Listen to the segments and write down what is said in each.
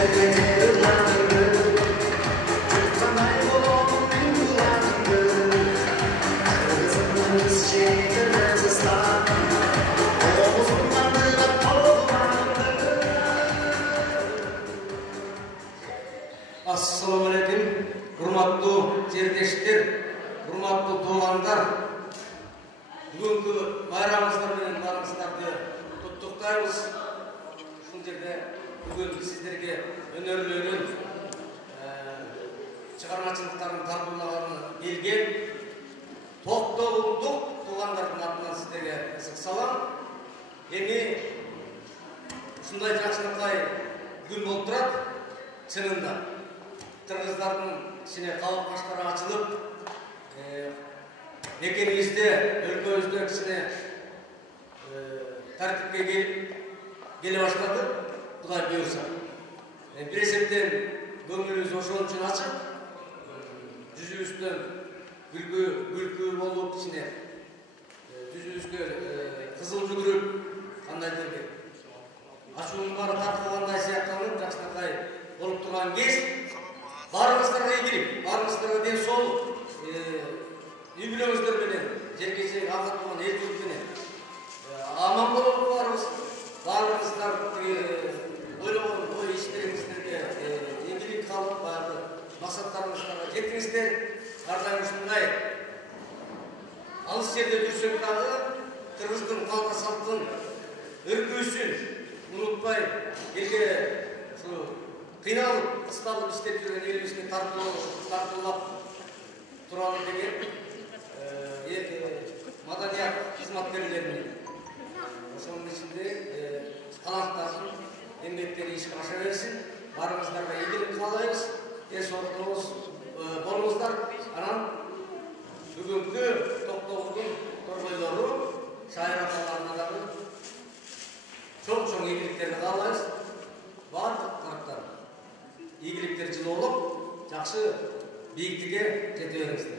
Assalamualaikum, hurmatlı жерлештер, hurmatlı туғандар. Бүгінгі байрамыңыздар менен барыңыздарды құттықтаймыз. Бұл жерде бүгін сіздерге өнерлерін, шығармашылықтарын тартулағаны келген тоқтоғұлдық туғандардың атынан сіздерге ысық салам. Эми ушундай жакшылыкай күн болуп турат. Чынында кыргыздардын ичине кабак баштары ачылып, мекенибизде, өлкөбүздө кичине тартипке келе баштады. Кудай буйрса. Бир эсептен көңүлүбүз ошон үчүн ачык. Жүзүбүздөн күлкү болуп, кичине жүзүбүзгө кызыл жүгүрүп, кандайдыр бир ачуунун баары тартылгандай сыяктанып, жакшынакай болуп турган кез. Барыңыздарга ийгилик, барыңыздарга ден соолук, үй бүлөңүздөр менен, жеркече азат болгон элибиз менен аман болуп барыбыз. Баарыңыздар ойлогон ой иштериңиздерге ийгилик калып, баары максаттарыңыздарга жетиңиздер. Ар дайым ушундай алыс жерде жүрсөк дагы кыргыздын калка салттын өркүүсүн унутпай, элге ушу кыйналып, кысталып иштеп жүрген элибизге тартуулап туралы деген маданият кызматкерлеринин ошонун ичинде таланттардын эмгектери ишке аша берсин. Баарыңыздарга ийгилик каалайбыз, ден соолук болуңуздар. Анан бүгүнкү токтогулдун торгойлору, шайыр аталарына дагы чоң ийгиликтерди каалайбыз. Бардык тараптар ийгиликтер жылы болуп, жакшы бийиктикке жете бериңиздер.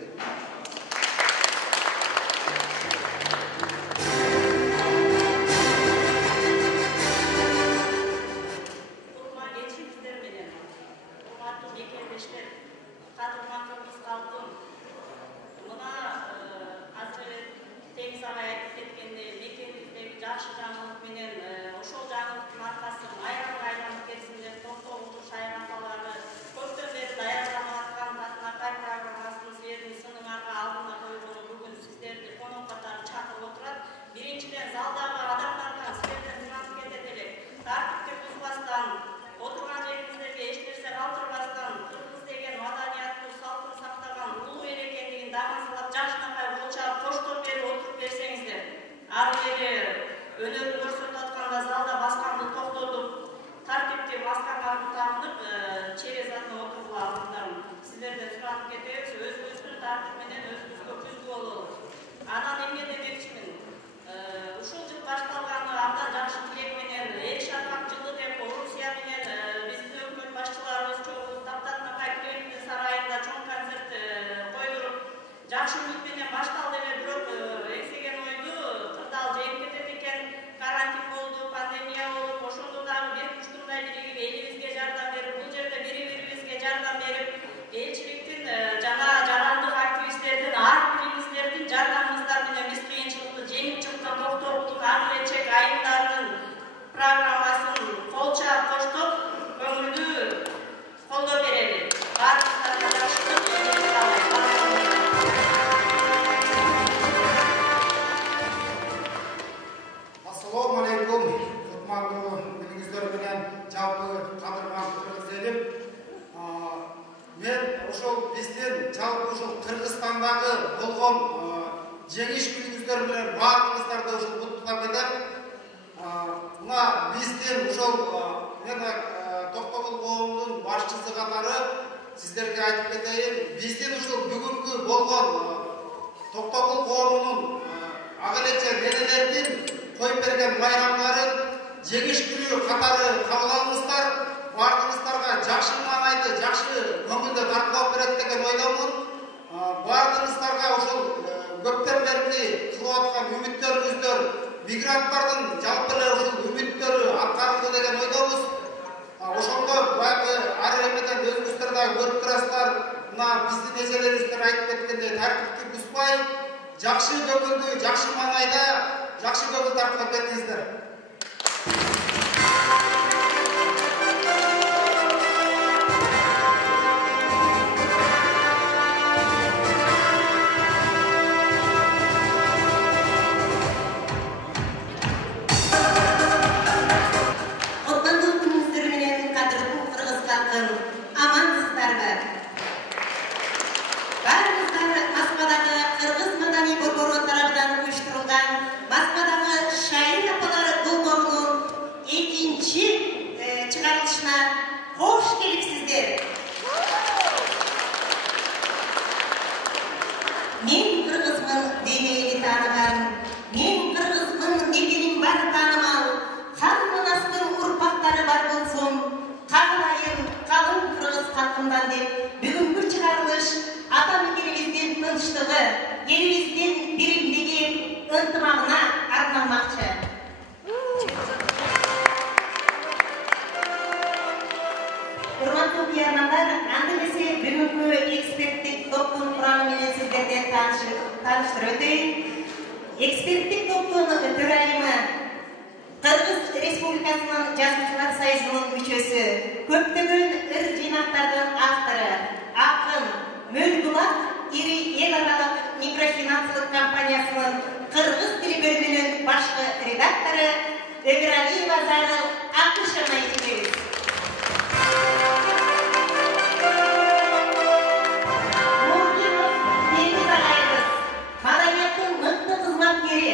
Мигранттардын жалпы эле ушул үмүттөрү аткарылды деген ойдобуз. Ошондо дагы ар эмеден өзүңүздөр дагы көрүп турасыздар. Мына биздин эжелерибиздер айтып кеткендей тартипти бузбай, жакшы көңүлдүү, жакшы маңайда, жакшы көңүл тартып кеттиңиздер. Бүгүнкү чыгарылыш ата мекенибиздин тынчтыгы, элибиздин биримдиги, ынтымагына арналмакчы. Урматтуу куярмандар, андемесе бүгүнкү эксперттик топтун курамы менен сиздерге тааныштырып өтөйүн. Эксперттик топтун төрайымы Кыргыз Республикасынын Жазуучулар союзунун мүчөсү, көптөгөн ыр жыйнактардын автору, акын Мөлбулак ири эл аралык микрофинансылык компаниясынын кыргыз тили бөлүмүнүн башкы редактору Өмүралиева Зарыл Акышевна эжебиз. Мурдинов Дениз агайыбыз, маданияттын мыкты кызматкери,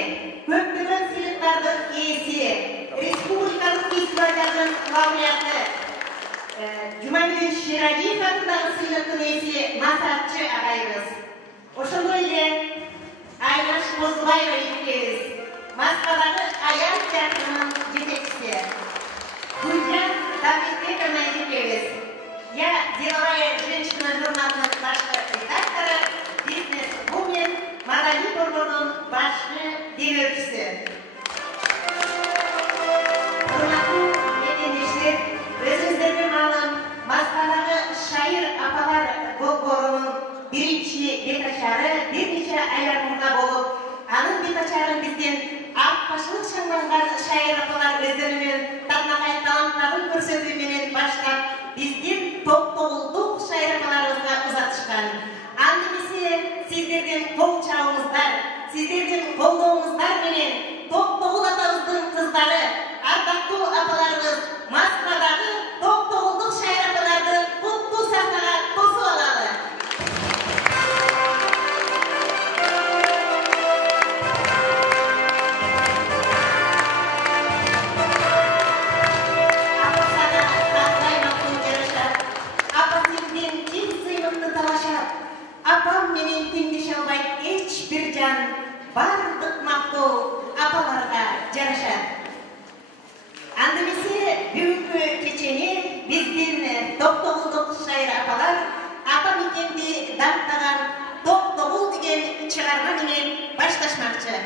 көптөгөн сыйлыктардын ээси, республикалык фестивалдардын лауреаты, Жумабек Шералиев атындагы сыйлыктын ээси Масатчы агайыбыз. Ошондой эле Айнаш Козубаева эжебиз, Москвадагы Аян театрынын жетекчиси. Гүлжан Давлетбековна эжебиз, Я деловая женщина журналынын башкы редактору, бизнес-вумен, маданий борборунун башкы демөөрчүсү. Урматтуу мекендештер, өзүңүздөргө маалым, Москвадагы шайыр апалар борборунун биринчи бетачары бир нече айлар мурда болуп, анын бетачарын бизден аппашылык шаңданган шайыр апалар өздөрүнүн татнагай таланттарын көрсөтүү менен баштап, биздин топ-тогулдук шайыр апаларыбызга узатышкан. Андемесе сиздердин кол чабыңыздар, сиздердин колдооңуздар менен топ-тогул атабыздын кыздары, ардактуу апаларыбыз Москвадагы топ-тогулдук шайыр апаларды куттуу сахнага тосуп алалы. Апам менен теңдеше албайт эч бир жан, бардык мактоо апаларга жарашат. Андемесе бүгүнкү кечени биздин топ-тогулдук шайыр апалар ата мекенди даттаган топ-тогул деген чыгарма менен башташмакчы.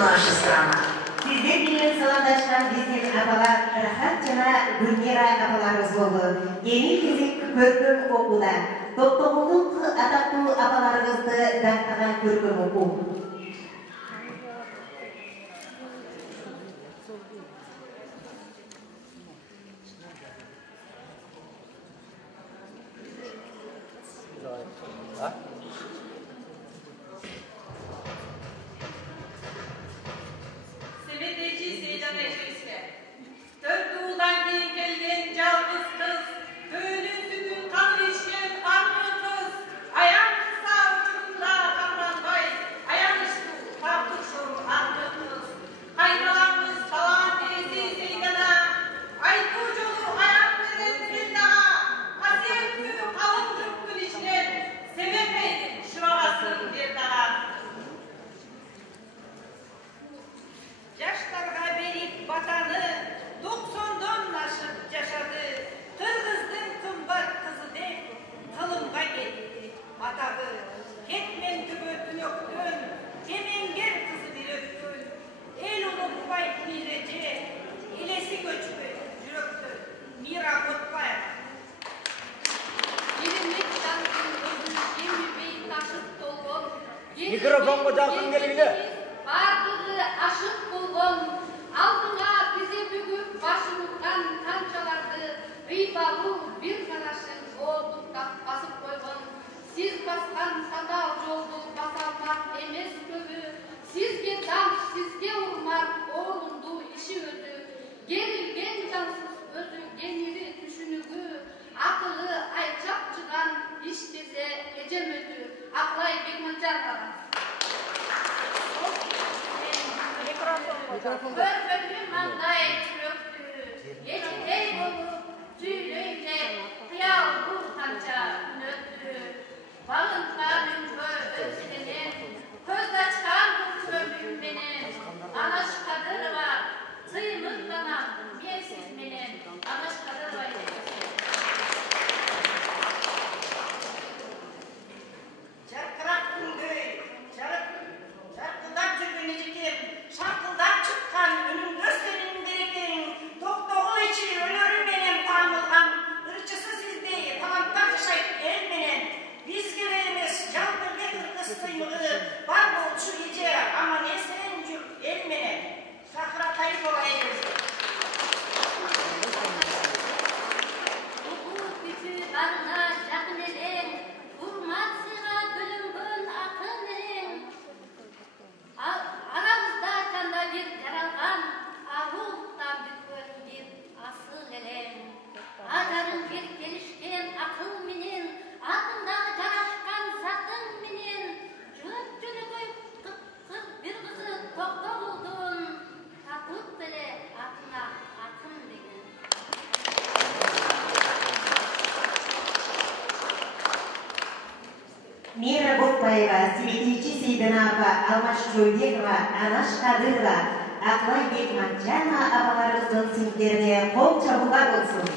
naşı sana. Sizler bilen salamdaşkan bizim abalar Rahat jana Gülmira abalarımız oldu. Yeni кезек көркем okuda. Тоқтоғұлдың атақты апаларымызды даттаған көркем оку. Mikrofonga жақын келгиле. Бардығы ашық болған, алдыңа тізе бүгіп башылыққан қаншаларды бейбалу бір қарашын жолдықтап басып қойған. Сіз басқан садал жолды басалмақ емес көбі. Сізге дам, сізге ұрмақ, орынды іші өзі. Керілген жансыз өзі, кенері түшінігі. Ақылы айчап жыған, іштесе ежем өзі. Ақлай Бекманжан ағам. Көрпөкті маңдай жүректі, ешідей болып, түйрейде қиял бұл қанша өтті. Бағынған үнгі өзінен, көз açқан бұл көбімменен, Анаш Қадырова, сыймызданам, мен сізменен, Анаш Қадырова едіңіз. Жарқырап күнгөй, жарқылдап жүрген екен, шарқылдап шыққан үніңді сенің берекең, тоқтоғыл іші өлеріменен тамылған, ырчысы сіздей таланттар жашайып елменен, бізгеле емес жалбырге қырғыз сыймығы, бар болчу ece аман есен жүр елменен. Шақыратай болайыз. Оқу күші барына жақын елең, Урматсыға бөлінген ақын ең. Арамызда жанда бір жаралған, Арулықтан бүккен бір асыл елең. Ажарың бір келішкен ақыл менен, Атындағы жарашқан сатын менен, Жөп-жөлігөй қыз бір қызы тоқтоғылдың, Татып біле атына ақын деген. Мира Бокбаева, Светичи Сейдинова, Алмаш Жойбекова, Анаш Қадырова, Ақлай Бекманжан апаларымыздың сіңдеріне қол чабуға болсын.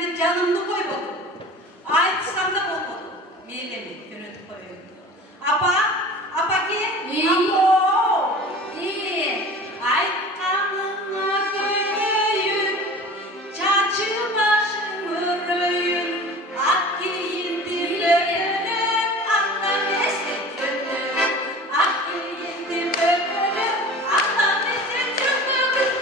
Şimdi canımını koymadım. Aytsam da olmadı. Meylemi yönetip koyuyorum. Apa ki? Apo. İyi. Aytkanına koyayım. Çarşı başım örüyüm. Ak giyindim öpülüm. Akla mesut gönlüm. Ak giyindim öpülüm. Akla mesut gönlüm.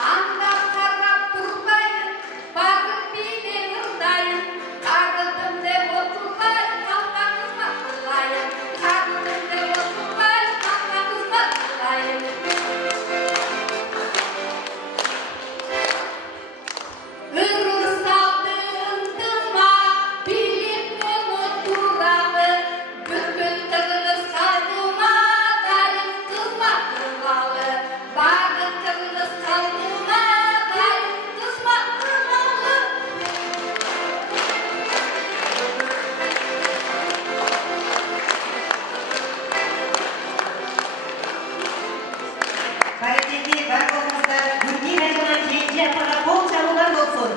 Anda karap buradayım, bakıp bir ırdayım. Kargıdım de oturlar, kalka kızma kılayım. Kargıdım de oturlar, kalka kızma kılayım. Hırır saldığındıma, bilip mi oturamı. Bülbül kızınız kaldıma, galim kızma kırmalı. Bağır kızınız kaldıma, galim kızma kırmalı. Kaliteli barkomuzda Gürgin Acıman Cenci Apaga kol çalılar olsun.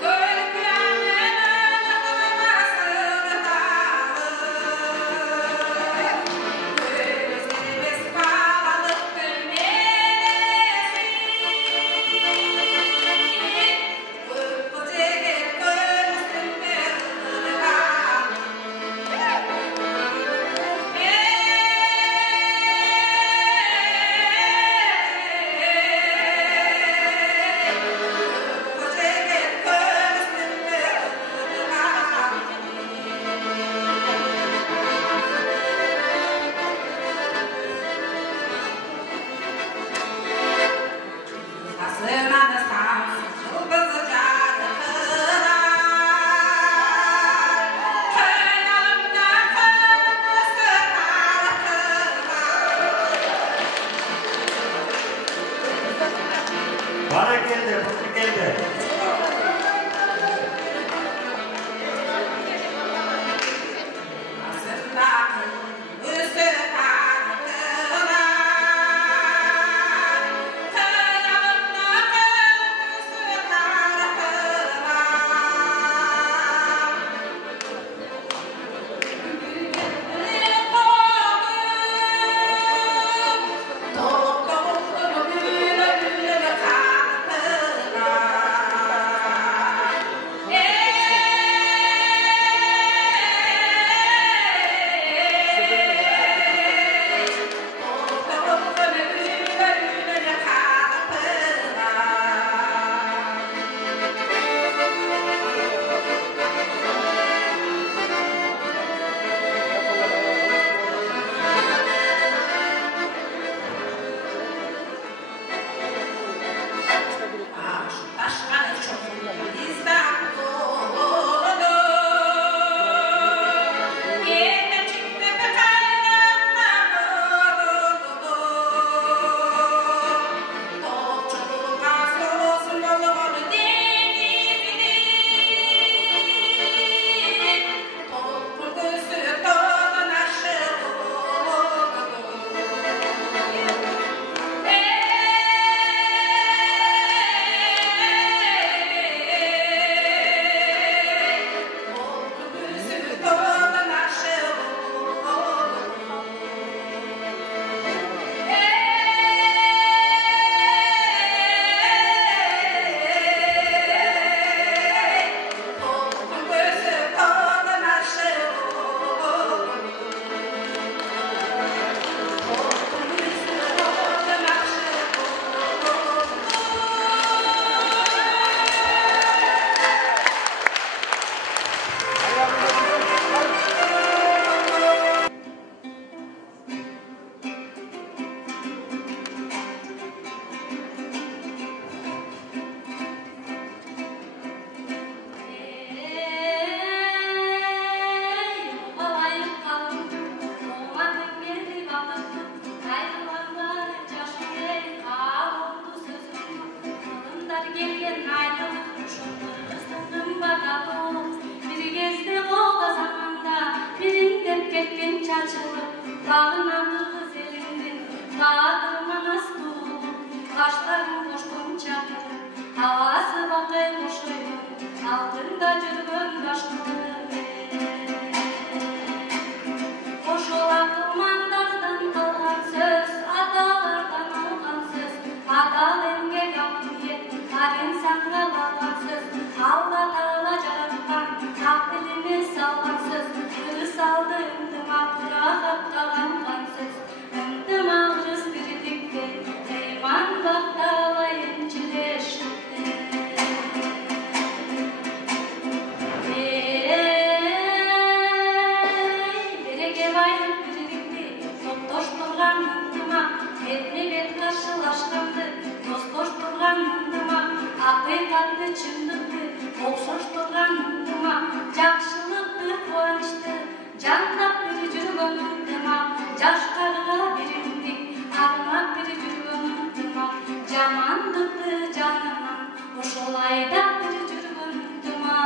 Gölgenin açılıp dağınan kız elinden dağdırman astı kaşların koşkun çatır havası bakay koşuyor altında жүргөн başkı koşula kılmanlardan kalgan söz adalardan algan söz adal emgek akniyet har insanga balgan söz Allah Taala jaratkan hak dilini salgan söz kırı saldı ıntımak rahatla angan söz ıntımak rız birlikte eyman baktalayın çileşti Haqiqatni chimdiqni o'xshash turgan undima Yaxshilikni quvonishni jannat biri жүргөн undima Jashqarga birindik armab biri жүргөн undima Jamandikni janiman o'shol ayda biri жүргөн undima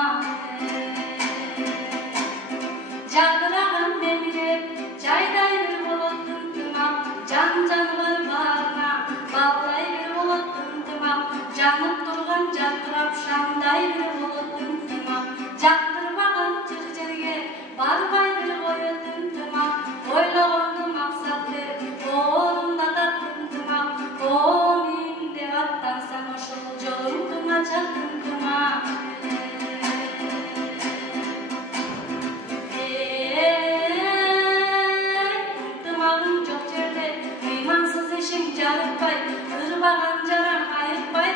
Jadiragan demilep jayday bir bo'lot undima Jan-janvar barna bag'day bir bo'lot undima Janıp turgan jaqtirab şamday bir bo'lot undima Jaqtirmagan jir-jirge barbay bir qo'yot undima O'ylag'onni maqsadli o'rindatar undima Omin deb attansan o'shul jo'lingdima chaqindima Undimag'ing jo'q jerde imonsiz ishing jaribay Irbagan jaram ayıkbay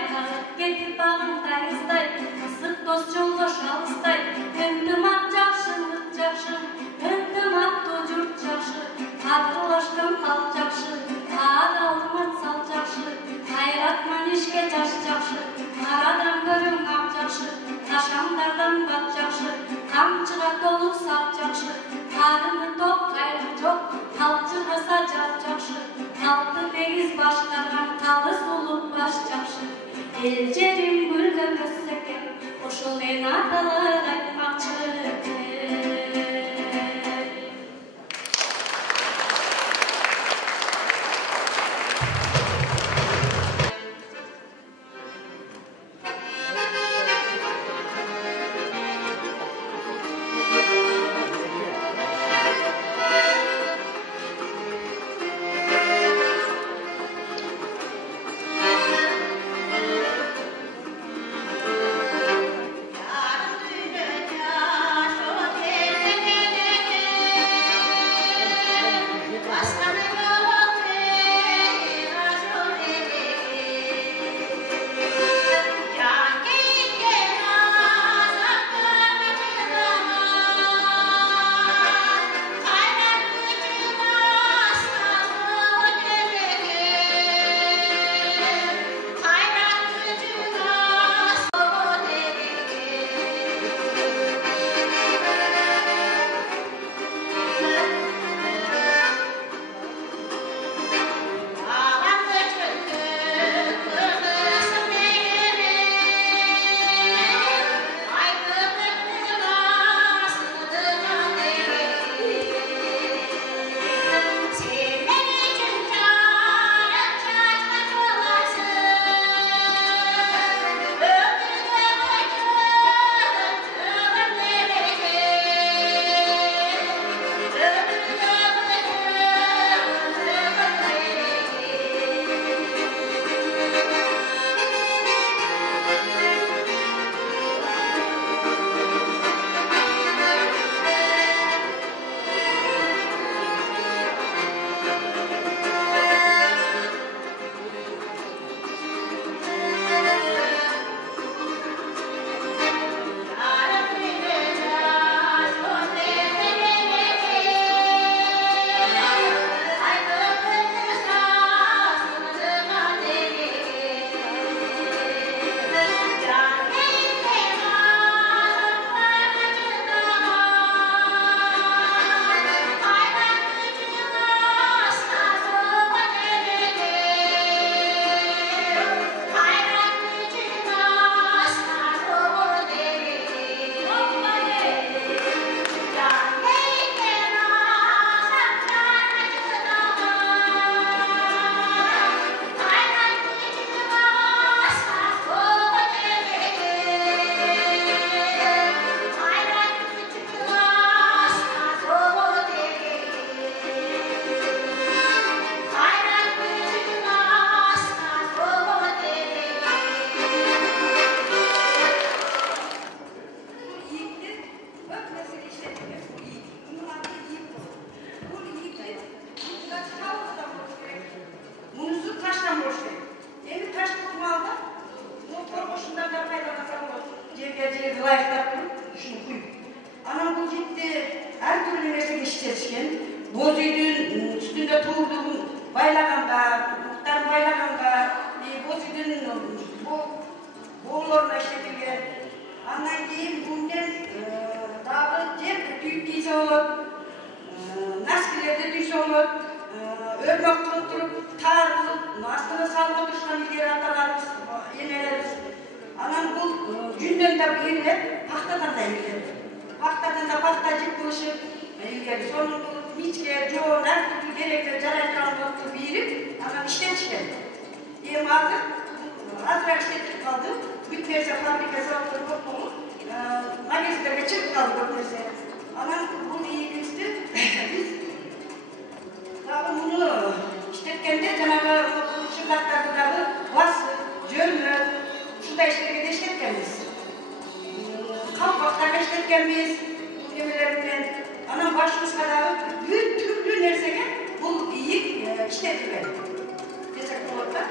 Ketip bağın tayızday Isık dost yoldaş alыстay Ынтымақ жақшы, мүт жақшы Ынтымақ жұрт жақшы Қатырлашқан хал жақшы Адалдымат сал жақшы Қайратман ішке жаш жақшы Арадан көрің ақ жақшы Қашамдардан бат жақшы Қамчыға толық сап жақшы Қарыны тоқ қайры жоқ Қалчығаса жап жақшы Қалты бегіз башқарған Қалыс ұлық баш жақшы El jerim gülden össekem, oşul en atalar aytmakçı. Yarın düğüne боз үйдүн үстүндө туурдугун байлаганга, уктарын байлаганга, боз үйдүн боолоруна иштетилген. Андан кийин бунден дагы жеп түйүп кийсе болот, носкилерди түйсө болот, өрмөк кылып туруп, таар кылып, астына салып отурушкан илгери аталарыбыз, энелерибиз. Анан бул жүндөн да ийрилет, пахтадан да ийрилет. Пахтадан да пахта жип кылышып, илгери сонун кылып, мичке, жоон, ар түрдүү керектер жараткан кылып ийрип, анан иштетишкен. Эми азыраак иштетип калды, бүт нерсе фабрика заводдор көп болуп, магазиндерге чыгып калды көп нерсе. Анан бул ийгибизди биз дагы муну иштеткенде жанагы шырдактарды дагы басып, жөрмөп, ушундай иштерге да иштеткенбиз. Калпактарга иштеткенбиз, немелер менен. Анан башыбызга дагы бүт түрдүү нерсеге бул ийик иштетилген. Десек болот да.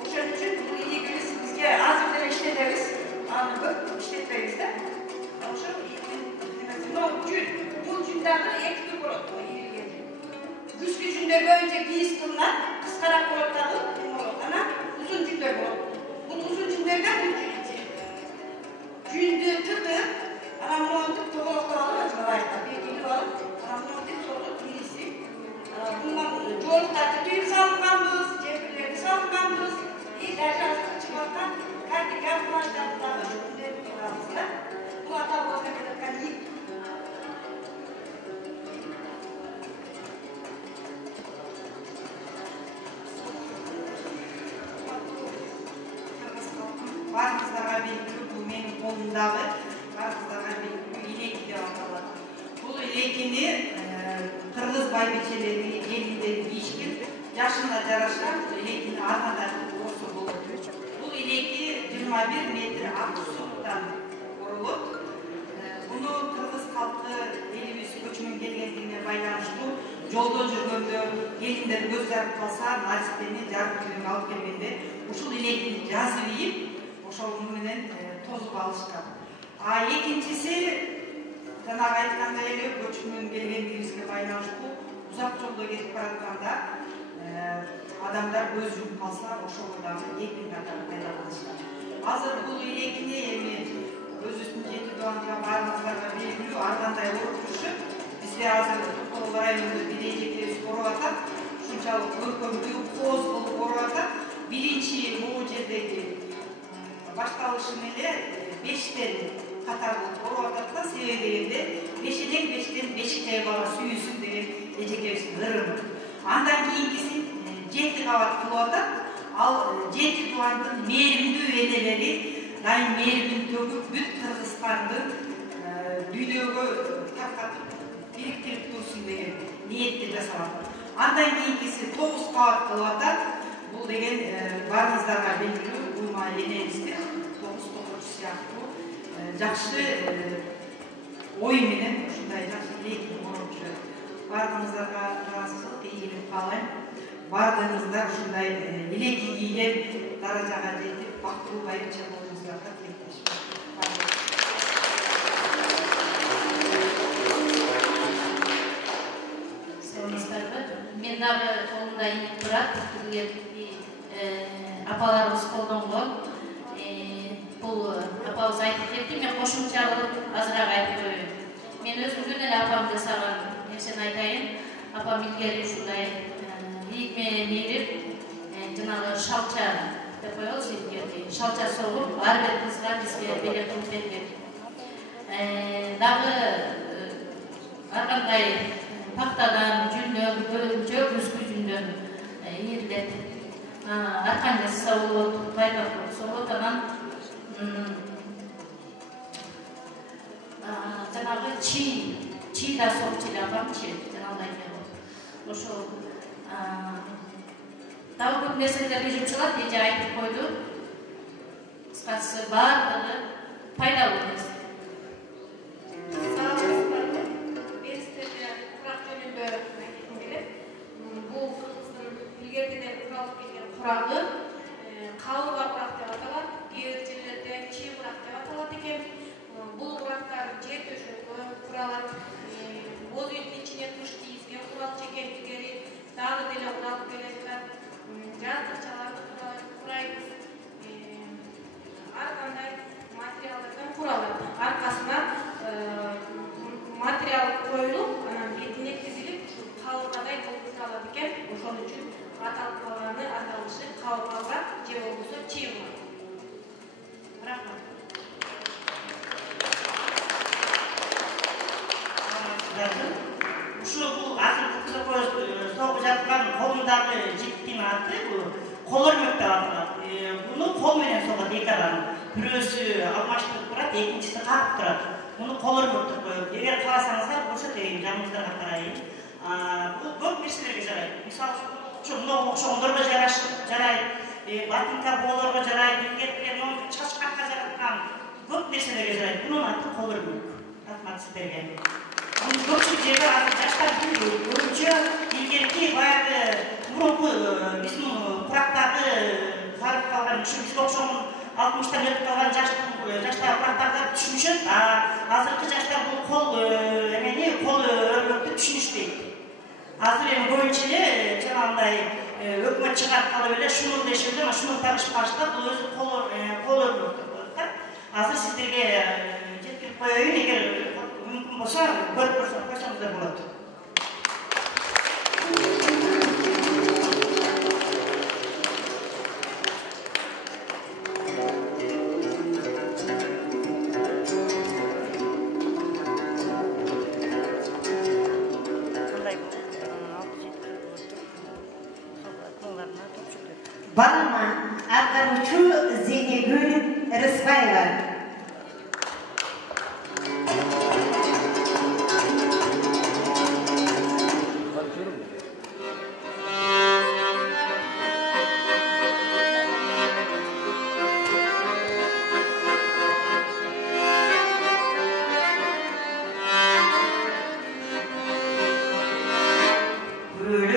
Ошон үчүн бул ийигибиз бизге азыр деле иштетебиз, аны көп иштетпейбиз да. Ошо бул жүн дагы эки түр болот. Күзгү жүндөр көбүнчө кийиз кылынат, кыскараак болот дагы, болот. Анан узун жүндөр болот. Бул узун жүндөрдө жүндү тытып, анан монтип тоголоктоп алып, ылайыктап бекитип алып, анан монтип сотуп кийиси. Bundan жолуктарды түйүп салынганбыз, жепирлерди салынганбыз, даже чыгып кардиган плащтарды дагы жүндөрү турабыз да. Бул ата бабадан келаткан ийик. Баарыңыздарға белгілі, бұл менің қолымдағы баарыңыздарға белгілі илеки деп аталат. Бұл илекини кыргыз байбичелери, келиндери кийишкен, жашына жараша илекини аргандар орсо болот. Бұл илеки 21 метр ак суттан оролот. Буну кыргыз калкы элибиз көчмөн келгендигине байланыштуу жолдо жүргөндө келиндер көз жарып калса, наристени жарып жүрүп алып келгенде ушул илекини жазып ийип ошол менен тозуп алышкан. Экинчиси жанагы айткандай эле көчмөн келгендигибизге байланыштуу узак жолдо кетип баратканда адамдар көз жумуп калса ошого дагы экин катары пайдаланышкан. Азыр бул илекини эми өзүбүздүн жети дуанга баарыңыздарга белгилүү ар кандай оруп жүрүшөт. Бизде азыр Токтогул районунда бир эжекебиз оруп атат, ушунчалык көркөмдүү кооз болуп оруп атат. Биринчи могу жердеги башталышын эле 5тен катарлык оруп атат да, себеби дегенде 5-5тен 5 бала сүйүсүн деген эжекебиздин ырымы. Андан кийинкисин 7 кабат кылып атат. Ал 7 туугандын мээримдүү энелери дайым мээримин төгүп бүт Кыргызстандын дүйнөгө таркатып бириктирип турсун деген ниетте жасалат. Андан кийинкиси 9 кабат кылып атат. Бул деген баарыңыздарга белгилүү Уйма энебиздин 9 сыяктуу жакшы ой менен ушундай жакшы илекин оруп жүрөт. Баарыңыздарга ыраазычылык, ийгилик каалайм. Бардыгыңыздар ушундай илеки кийген даражага жетип, бактылуу байбиче болуңуздарга тилектешим. Саламатсыздарбы? Мен дагы колумда ийик турат, апаларыбыз колдонгон. Бул апабыз айтып кетти, мен кошумчалык азыраак айтып коеюн. Мен өзүмдүн эле апамды сагам нерсени айтайын. Апам илгери ушундай ийик менен ийрип, жанагы шалча деп коебуз, шалча согуп, ар бир кызга бизге белек кылып берген. Дагы ар кандай пактадан, жүндөн, көбүнчө күзгү жүндөн ийрилет. Ар кандай болот, пайдалуу болот. Анан жанагы чи да сокчу эле апамчы, жанагындай болот. Ошол дагы көп нерселер үйрөнүп чыгат, эже айтып койду. Кыскасы баардыгы пайдалуу нерсе. Бул кыргыздын илгертеден куралып келген курагы калыба курак деп аталат, кээ бир жерлерде чи курак деп аталат экен. Бул курактар жер төшөккө куралат, боз үйдүн ичине туш тийизген экинчиси калып турат. Муну кол өрмөктүп коюп, эгер кааласаңыздар көрсөтөйүн, жаныңыздарга карайын. Бул көп нерселерге жарайт. Мисалы үчүн мына окшогондорго жарайт, ботинка боолорго жарайт, илгеркилер чачкакка жараткан көп нерселерге жарайт. Бунун аты кол өрмөк. Рахмат сиздерге. Көпчүлүк жерде жаштар көбүнчө илгерки баягы мурунку биздин курактагы карып калган бизге окшогон 60-тан өтүп калган жаштар курактарга түшүнүшөт, азыркы жаштар бул кол өрмөктү түшүнүшпейт. Азыр эми көбүнчө эле жанагындай өкмөт чыгарткалы эле шнур дешип эле, шнур тагышып калышат, бул өзү кол өрмөк деп коет да. Азыр сиздерге жеткирип коеюн, эгер мүмкүн болсо көрүп койсоңуздар болот. Балама атқарушы Зейнегүл Рысбаева. Bir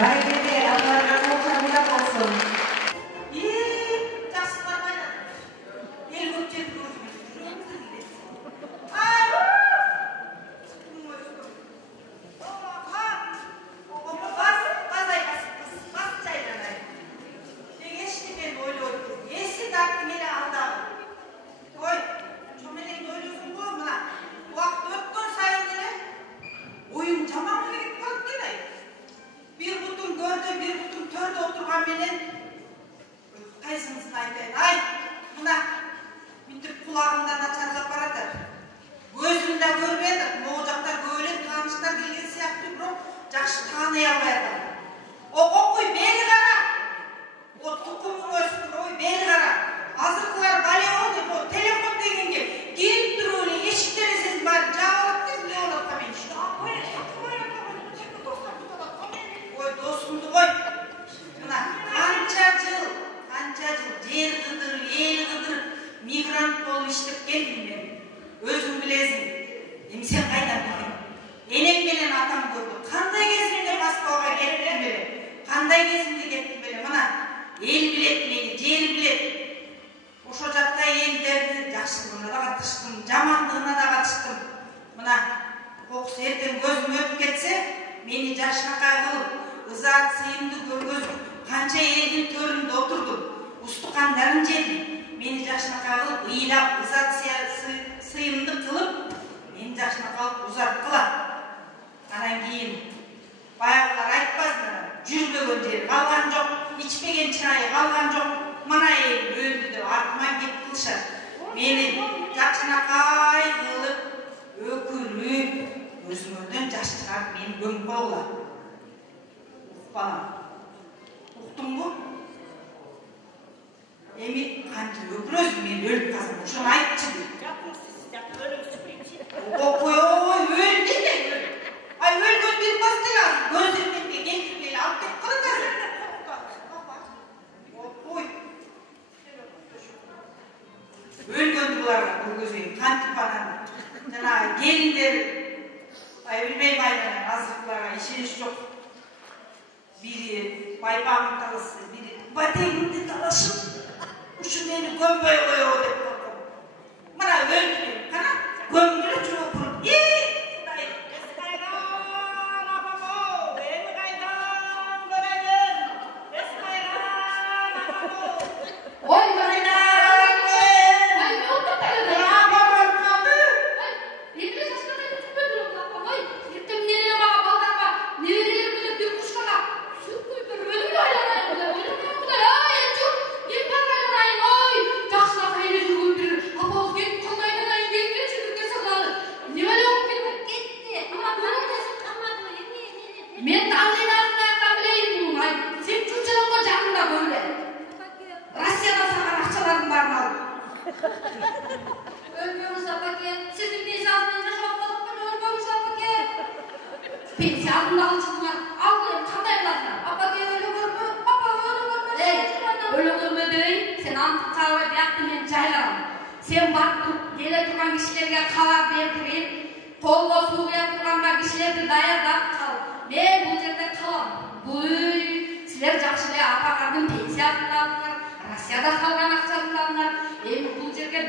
Bayrede apalarga mo'ljallangan bo'lsin. Yaxshilar mana. El ko'pchilik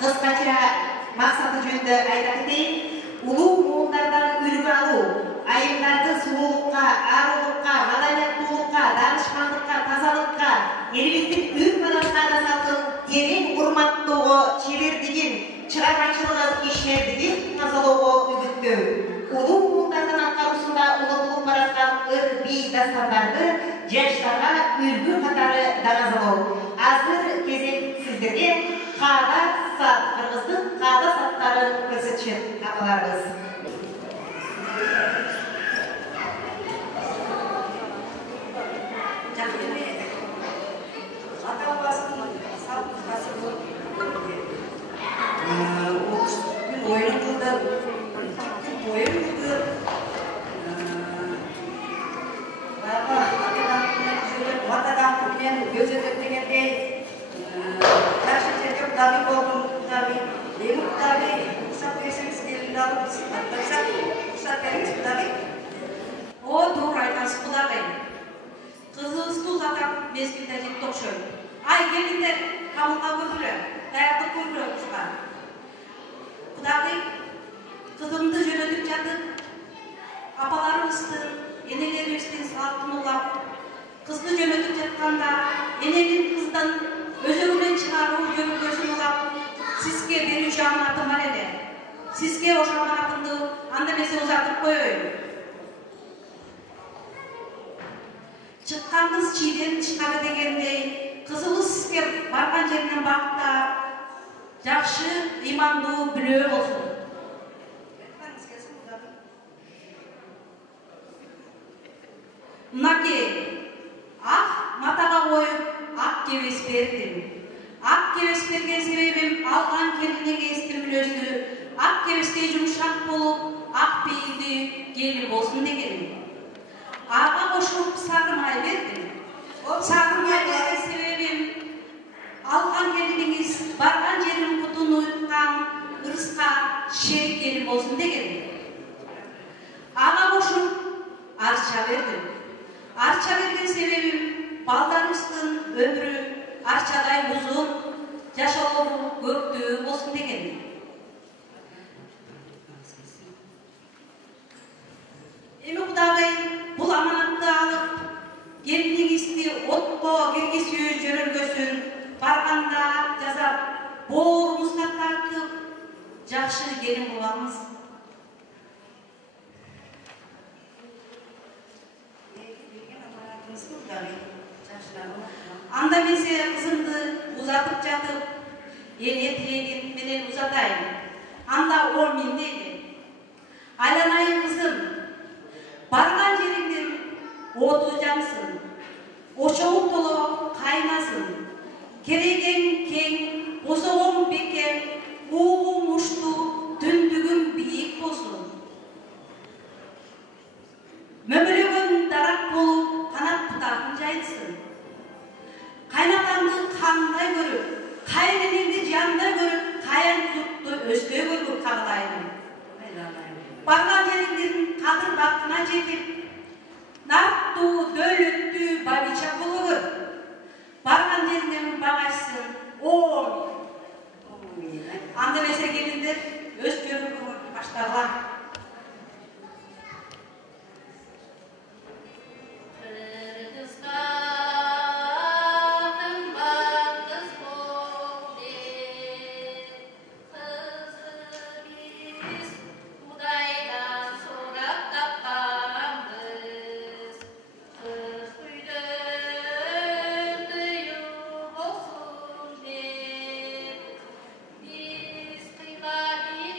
Kıskaça maksatı jönündө ayta keteyim. Улуу муундардан үлгү алуу, айымдарды сулуулукка, арулукка, маданияттуулукка, данышмандыкка, тазалыкка, элибиздин үй менен каадасатын терең урматтоого, чебердигин, чыгармачылыгын, ишмердигин тазалоого үгүттөө. Улуу муундардан аткаруусунда улутулуп бараткан ыр-би дастандарды жаштарга үлгү катары даразалоо. Азыр кезек сиздерге Kaada Sat, Kırgızdın Kaada Satların көрсөтүшөт апаларыбыз. О, doğru айтасыз Құдағай. Қызыңызды ұзатап мезгілде жетті оқшын. Ай, келіңдер, қамылға көрділер, даяқты көрділер қызға. Құдағай, қызымды жөнөтүп жатып, апаларымыздың, енелеріміздің салатын олап, қызды жөнөтүп жатқанда, енелер қыздан өзөгінен шығару жөнөкөсін олап, сізге беруші аманатым бар еді. Сізге ошу аманатымды анда месе ұзатып қойойын. Çıqqanыңыз чийден чыгары дегендей, қызыңыз сізге барған жерінен бақыттап, жақсы, имандуу, білөө болсын. Мынаке, ақ матаға қойып, ақ кебес бердім. Ақ кебес берген себебім алған келінен естім үлесі, ақ кебесте жұмшақ болып, ақ пейілді келін болсын дегенім. Ağa koşup sarımay verdim. Sarımay verdiği sebebim algan gelininiz bargan yerin kutunu yutkan ırıska şerik gelin olsun degenim. Ağa koşup arça verdim. Arça verdiği sebebim baldarımızın ömrü arçaday uzun, yaşaları göktüğü olsun degenim. Emi Kudağay бұл аманатты алып, келініңізді отко кергесүй жөнөлгөсүн барғанда жазап, боорумузга тартып, жакшы келин болаңыз. Анда месе кызымды узатып жатып, эне тирегин менен узатайын. Анда о мен дейли. Айланайын кызым, барған жеріңден оты жансın, ошоғын толы қайнасын, кереген кең, босоғын бекер, уғын ұшты, түндігін биік болсын. Мөмірегін дарақ болып, қанат бұтағын жайылсын. Қайнатаңды қандай көріп, қайненеңді жандай көріп, қаян тұтты өсте көріп қағылайын. Барған жеріңден қадыр бақына жетіп, нарту, дөлөттү, бабича болығыр. Барған жеріңден бағайсын, оң. Анда месе келіндер, өз жөніңді баштағыла. Biz kıyla bir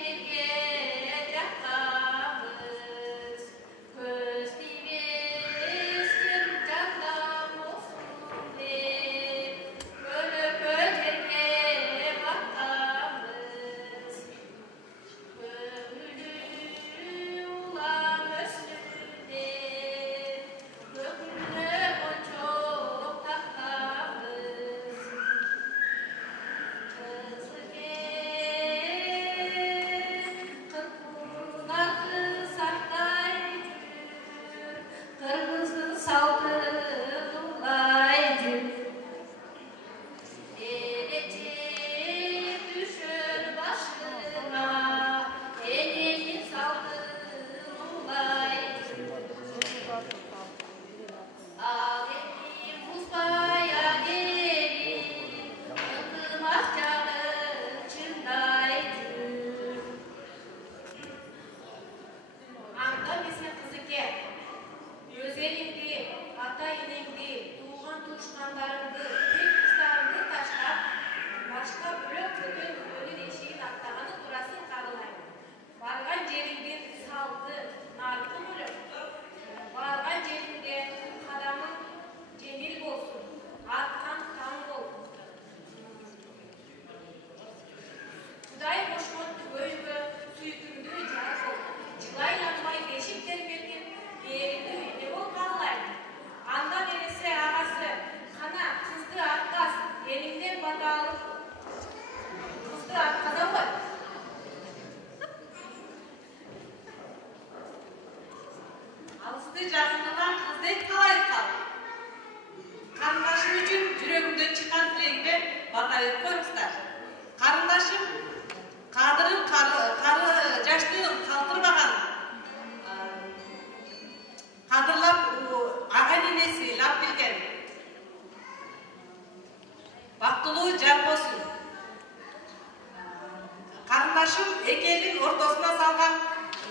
Башым экелдин ортосуна салган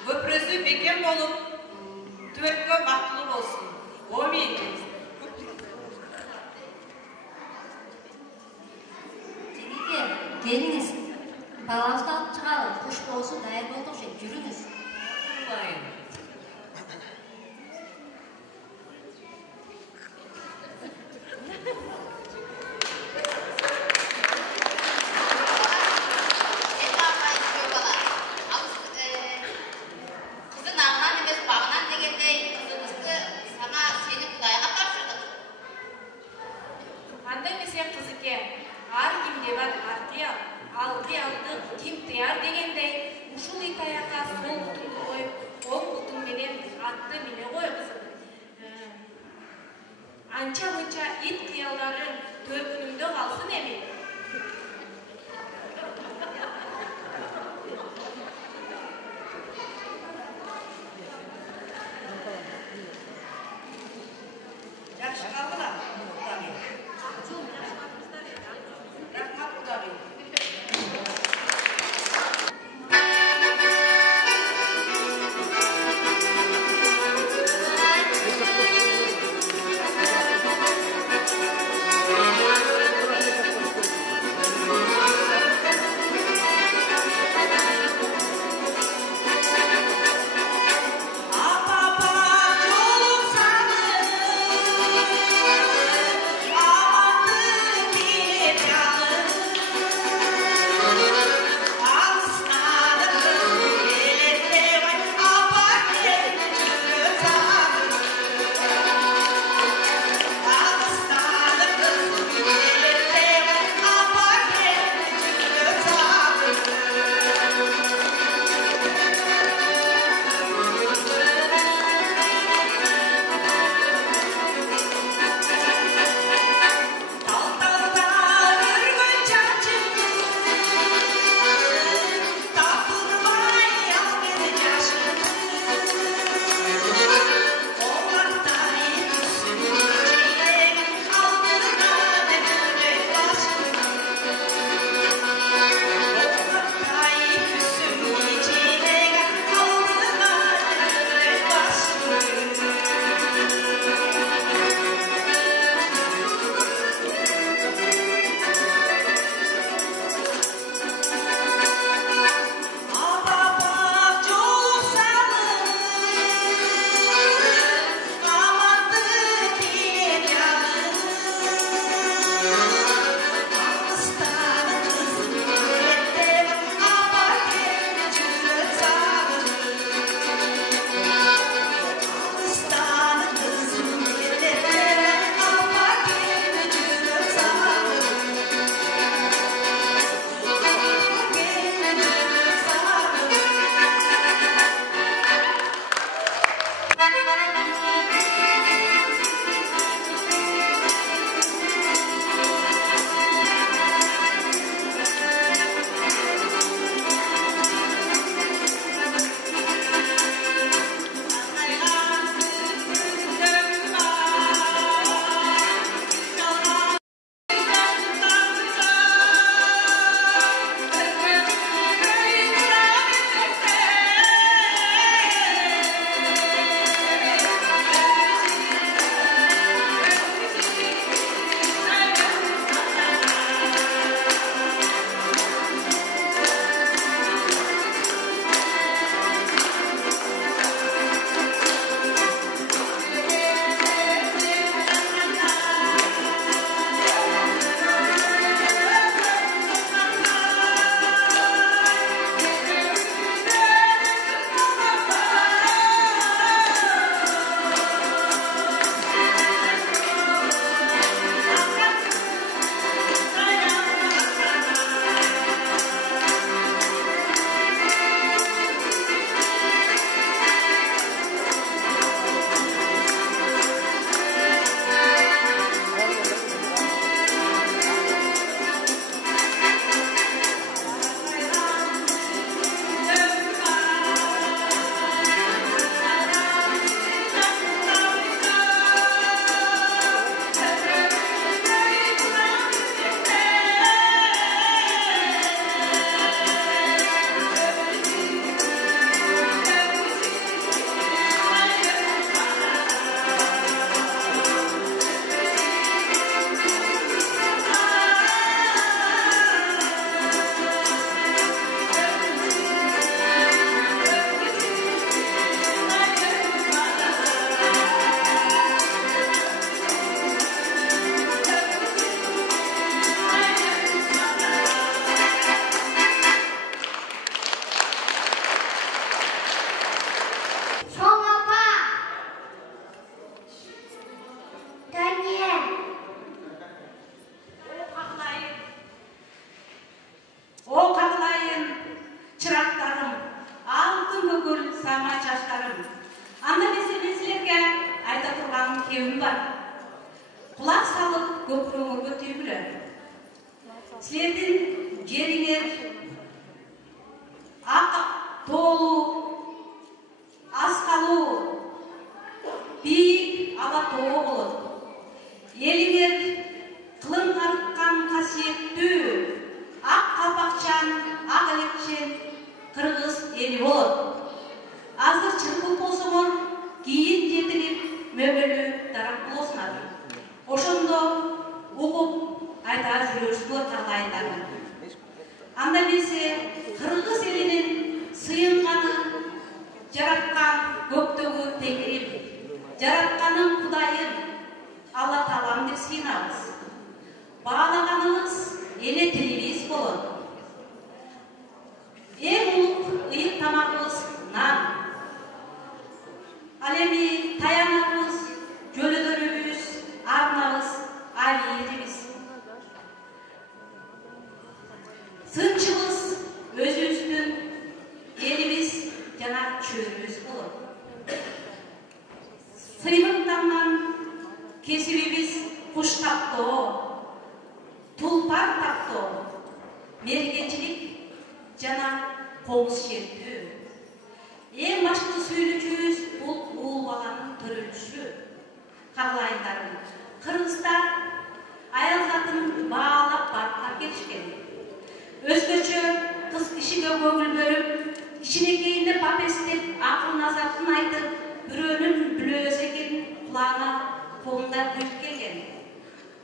көпүрөсү бекем болуп, түбөткө бактылуу болсун. Амин. Жеңеке, келиңиз. Балабызды алып чыгалы. Куш болсун, дайыр болдук же. Жүрүңүз. Анча-мынча ит кыялдарың төпүнүңдө калсын эми. Жакшы калдыла. Рахмат Кудайым. көпірөңөргө тийбиле. Силердин жериңер ак тоолуу, аскалуу, бийик ала тоо болот. Элиңер кылым карыккан касиеттүү, ак калпакчан, ак элекчен кыргыз эли болот. Азыр чыркып болсоңор, кийин жетирип, мөбөлүү тарап болосуңар. Ошондо угуп айта жүрөсүңөр калайдары. Анда билсе, кыргыз элинин сыйынганы жараткан көктөгү теңирим, жаратканын Кудайым Алла Таалам деп сыйынабыз. Баалаганыбыз эле тилибиз болот. Эң улук ыйык тамагыбыз нан. Ал эми таянабыз, жөлөдөрүбүз, арнабыз, алиирибиз. Сынчыбыз өзүбүздүн элибиз жана чөйрүбүз болот. Сыймыктанган кесибибиз куш таптоо, тулпар таптоо, мергенчилик жана комуз шертүү. Эң башкы сүйлүчүбүз бул уул баланын төрөлүшү. Кагалайындарым, кыргыздар аял затын баалап баркап кетишкен. Өзгөчө кыз кишиге көңүл бөлүп, кичинекейинде папестеп, акыл назатын айтып, бирөөнүн бүлөөсү экенин кулагына колунда күйүп келген.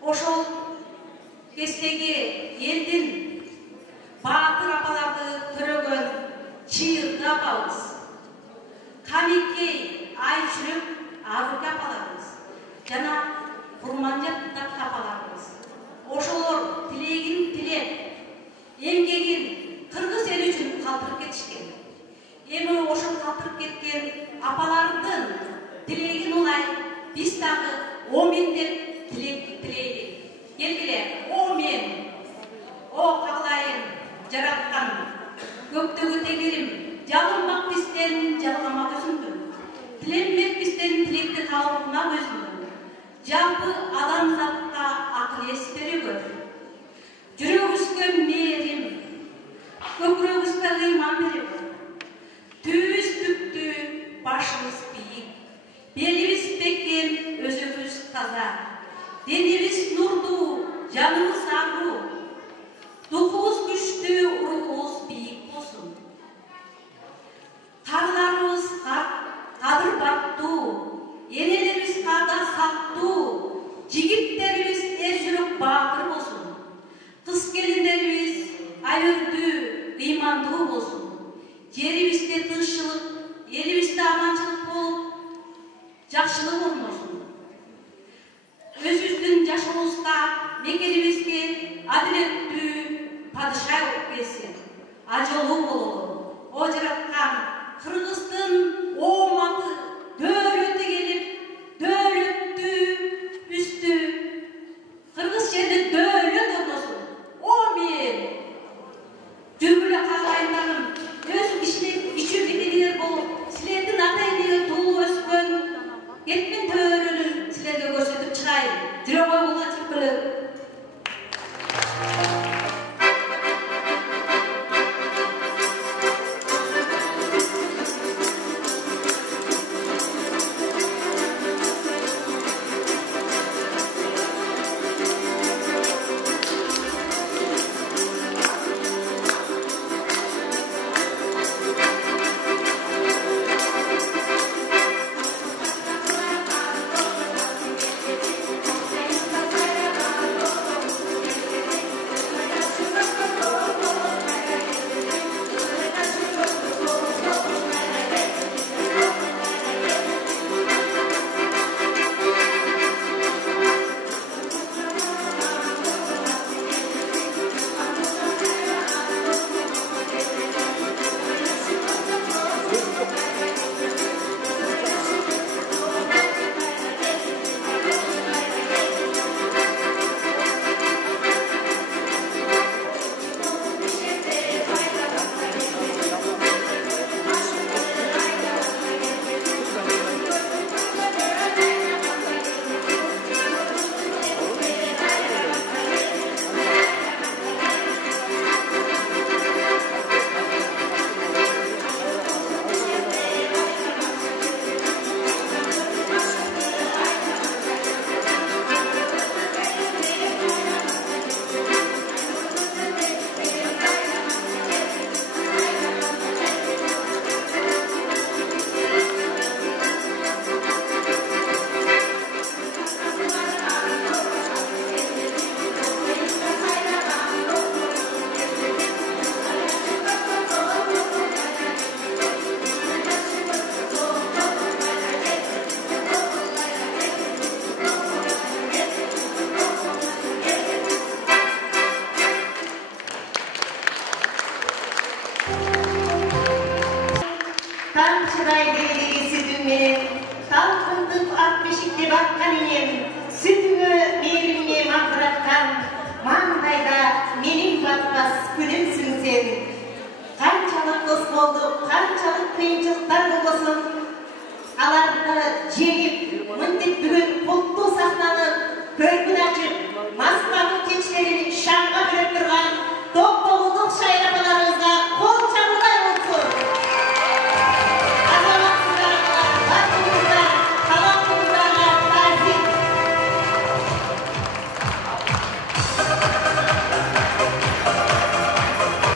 Ошол кездеги элдин баатыр апаларды көрөгөн Чыйырды апабыз, Камикей, Айчүрөк, Арык апаларыбыз жана Курманжат апаларыбыз. Ошолор тилегин тилеп, эмгегин кыргыз эли үчүн калтырып кетишкен. Эми ошол калтырып кеткен апалардын тилегин улай биз дагы омен деп тилейли. Келгиле, омен. О кагалайын жараткан көктөгү теңирим, жалынмак бизден жалгамак өзүңдүн. Тиленмек бизден тилекти кабылмак өзүңдүн. Жалпы адамзатка акыл эс беригөр. Жүрөгүбүзгө мээрим, көкүрөгүбүзгө ыйман беригөр. Түбүбүз түктүү, башыбыз бийик. Белибиз бекем, өзүбүз таза. Денибиз нурдуу, жаныбыз аруу. Духубуз күчтүү, рухубуз бийик болсун. Карларыбыз кадыр баттуу, энелерибиз када сактуу, жигиттерибиз эр жүрөк баатыр болсун. Кыз келиндерибиз айөрдүү, ыймандуу болсун. Жерибизде тынччылык, элибизде аманчылык болуп, жакшылык орношсун. Өзүбүздүн жашообузга, мекенибизге адилеттүү падыша келсин. Ажолуу бололу. О жараткан кыргыздын ооматы, дөөлөтү келип, дөөлөттү үстү. Кыргыз жерде дөөлөт орносун. Омен. Жүргүлө каалайындарым, өз кичүүбүлөр болуп, силердин ата энеңер туулуп өскөн кеткен төөрөнүн силерге көрсөтүп чыгайын. Жүрөгөй булга чиркөлөр. Thank you. Kamçıray dereligi sütüm menen, talpıntıp ak beşikte bakkan inem, sütüngö merimine mandıratkan, mаңдайда менин батпас күнүмсүң сен. Канчалык дос болдук, канчалык кыйынчылыктар болбосун, аларды жеңип, мынтип бүгүн улуттуу сахнаны көргүн ачып, Москванын кечтерин шаңга бөлөп турган токтогулдук шайрапаларыбызга кол чабуулар болсун. Азаматсыздарга, батырыңыздар, талантыңыздарга таазим.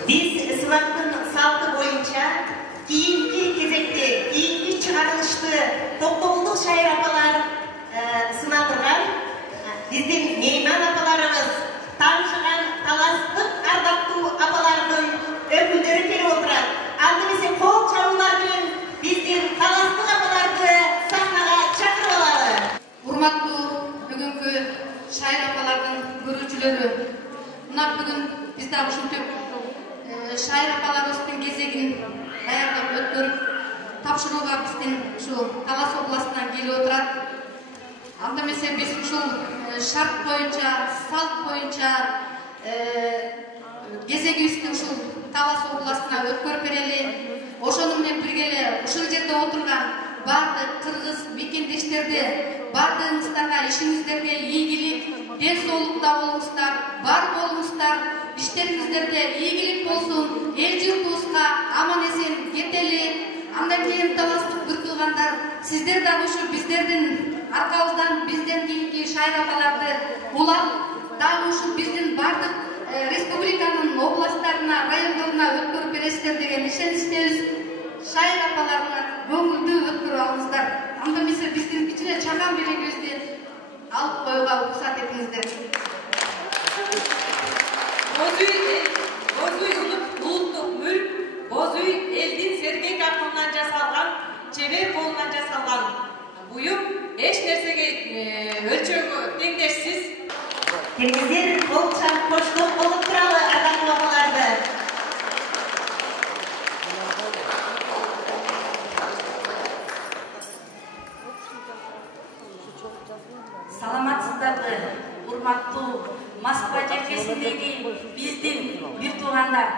Биз сынактын салты боюнча кийинки кезекте, кийинки чыгарылышты токтогулдук шайрапалар сынадырган биздин мейман апаларыбыз, таанышкан таластык ардактуу апалардын өкүлдөрү келип отурат. Анда эмесе кол чабуулар менен биздин таластык апаларды сахнага чакырып алалы. Урматтуу бүгүнкү шайрапалардын көрүүчүлөрү, мына бүгүн биз дагы ушинтип шайрапаларыбыздын кезегин даярдап өткөрүп тапшырууга биздин ушул Талас областынан келип отурат. Анда эмесе биз ушул шарт боюнча, салт боюнча кезегибизди ушул Талас областына өткөрүп берели. Ошону менен бирге эле ушул жерде отурган бардык кыргыз мекендештерди, бардыгыңыздарга ишиңиздерде ийгилик, ден соолукта болуңуздар, бар болуңуздар, иштериңиздерде ийгилик болсун, эл журтубузга аман эсен кетели. Андан кийин таластык бир кылгандар, сиздер дагы ушу биздердин аркабыздан бизден кийинки шайрапаларды улап, дагы ушу биздин бардык республиканын областтарына, райондоруна өткөрүп бересиздер деген ишеничтебиз. Шайрапаларына көңүлдүү өткөрүп алыңыздар. Анда эмесе биздин кичине чаган бийлигибизди алып коюуга уруксат этиңиздер. Боз үй улуттук мүлк, боз үй элдин сергек акылынан жасалган, чебер колунан жасалган буюм эч нерсеге өлчөгө теңдешсиз. Келиңиздер кол чабып коштоп болуп туралы ардактуу апаларды. Саламатсыздарбы, урматтуу Москва жергесиндеги биздин бир туугандар.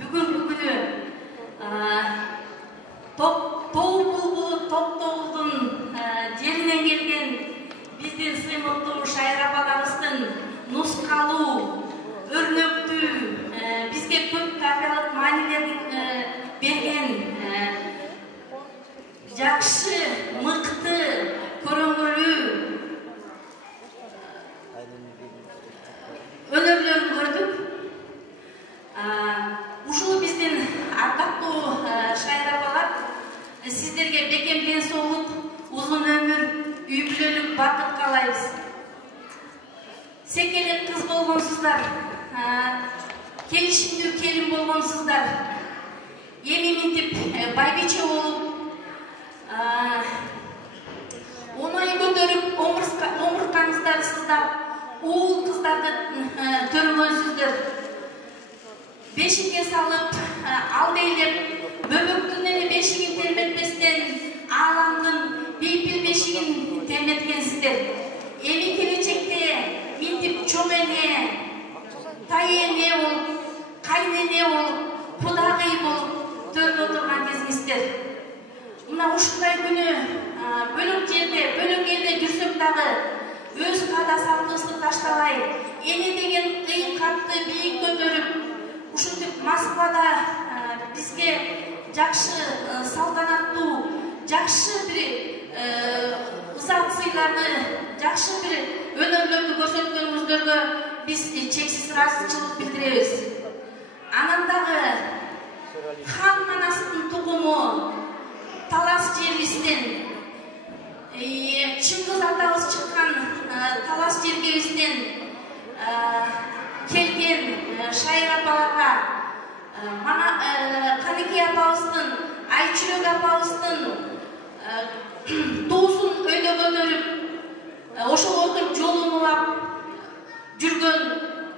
Бүгүнкү күнү Тоо булбулу Токтогулдун жеринен келген биздин сыймыктуу шайрапаларыбыздын нускалуу, өрнөктүү, бизге көп тарихилык маанилерди берген жакшы, мыкты, көрөңгөлүү өнөрлөрүн көрдүк. Ушул биздин ардактуу шайрапалар сиздерге бекем ден соолук, узун өмүр, үй бүлөлүк бакыт каалайбыз. Секелек кыз болгонсуздар, келишимдүү келин болгонсуздар, эми мынтип байбиче болуп, оңой көтөрүп, омурткаңыздарды сыздап, уул кыздарды төрөгөнсүздөр. Бешикке салып, алдейлеп, бөбөктүн эле бешигин терметпестен, ааламдын бейпил бешигин терметкенсиздер. Эми келечекте мынтип чоң эне, тай эне болуп, кайын эне болуп, кудагый болуп төрүп отурган кезиңиздер. Мына ушундай күнү бөлөк жерде, бөлөк элде жүрсөк дагы өз каада салтыбызды таштабай, эне деген ыйык катты бийик көтөрүп, ушинтип Москвада бизге жакшы салтанаттуу, жакшы бир ызат сыйларды, жакшы бир өнөрлөрдү көрсөткөнүңүздөргө биз чексиз ыраазычылык билдиребиз. Анан дагы хан манастын тугуму Талас жерибизден, Чыңгыз атабыз чыккан Талас жергебизден келген шайрапаларга, мана Каныкей апабыздын, Айчүрөк апабыздын туусун өйдө көтөрүп, ошол отуруп жолун улап жүргөн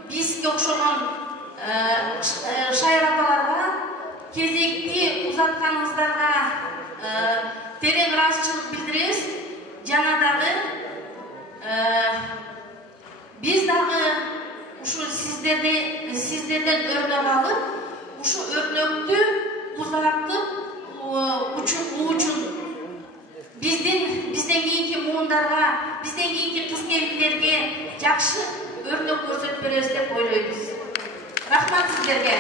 бизге окшогон шайрапаларга кезекти узатканыңыздарга терең ыраазычылык билдиребиз. Жана дагы биз дагы ушу сиздерден өрнөк алып, ушу өрнөктү узартып учун бизден кийинки муундарга, бизден кийинки кыз-келиндерге жакшы өрнөк көрсөтүп беребиз деп ойлойбуз. Рахмат сиздерге.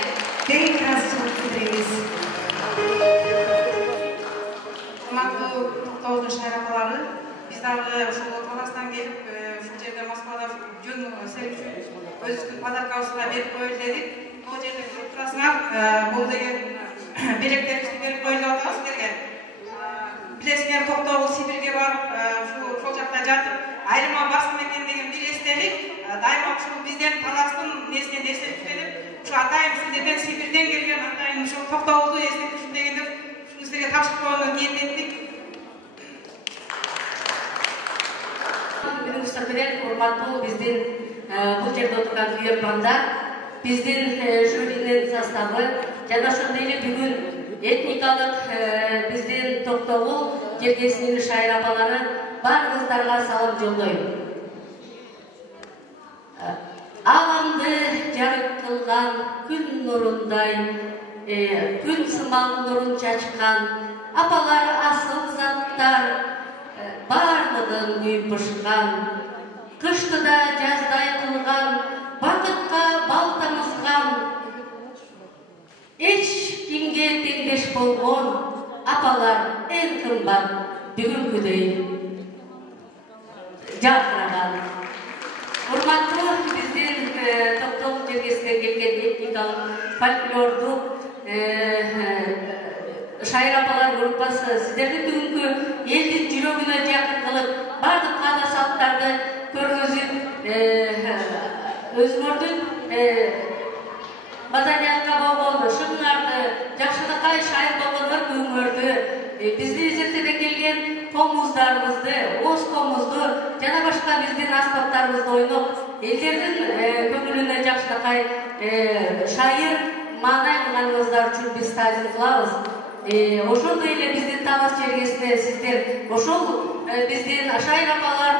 Терең ыраазычылык билдиребиз. Урматтуу токтогуздун шайыр апалары, биз дагы ушул Таластан келип, ушул жерде Москвада жөн серик үчүн өзүбүздүн подаркабызды берип коелу дедик. Бул жерде көрүп турасыңар, бул деген белектерибизди берип коелу деп атабыз силерге. Билесиңер, Токтогул Сибирге барып, ошол жакта жатып, айрыма басым экен деген бир эстелик, дайыма ушул бизден Таластын несинен эстелик берип, ушу атайын сиздерден Сибирден келген атайын ушул Токтогулду эстелик үчүн дегенде ушуну силерге тапшырып койгонго ниеттеттик. Күнүңүздөр менен урматтуу биздин бул жерде отурган күйөрмандар, биздин жюринин составы жана ошондой эле бүгүн этникалык биздин Токтогул жергесинин шайыр апалары баарыңыздарга салам жолдойм. Аламды жарык кылган күн нурундай, күн сымал нурун чачкан апалар асыл заттар, барлыгын күйүп бышкан, кышты да жаздай кылган, бакытка бал тамызган, эч кимге теңдеш болгон апалар эң кымбат бүгүнкүдөй жаркыраган. Урматтуу биздин Токтогул жергесинен келген этникалык фольклордук шайыр апалар группасы сиздердин бүгүнкү элдин жүрөгүнө жакын кылып, бардык каада салттарды көргөзүп, өзүңөрдүн маданиятка болгон шыңыңарды, жакшылыкка шайыр болгон өркүңөрдү, биздин изертеден келген комуздарыбызды, оз комузду жана башка биздин аспаптарыбызды ойноп, элдердин көңүлүнө жакшылыкка шайыр маанай кылганыңыздар үчүн биз таазим кылабыз. Ошондой эле биздин Талас жергесинде сиздер ошол биздин шайыр апалар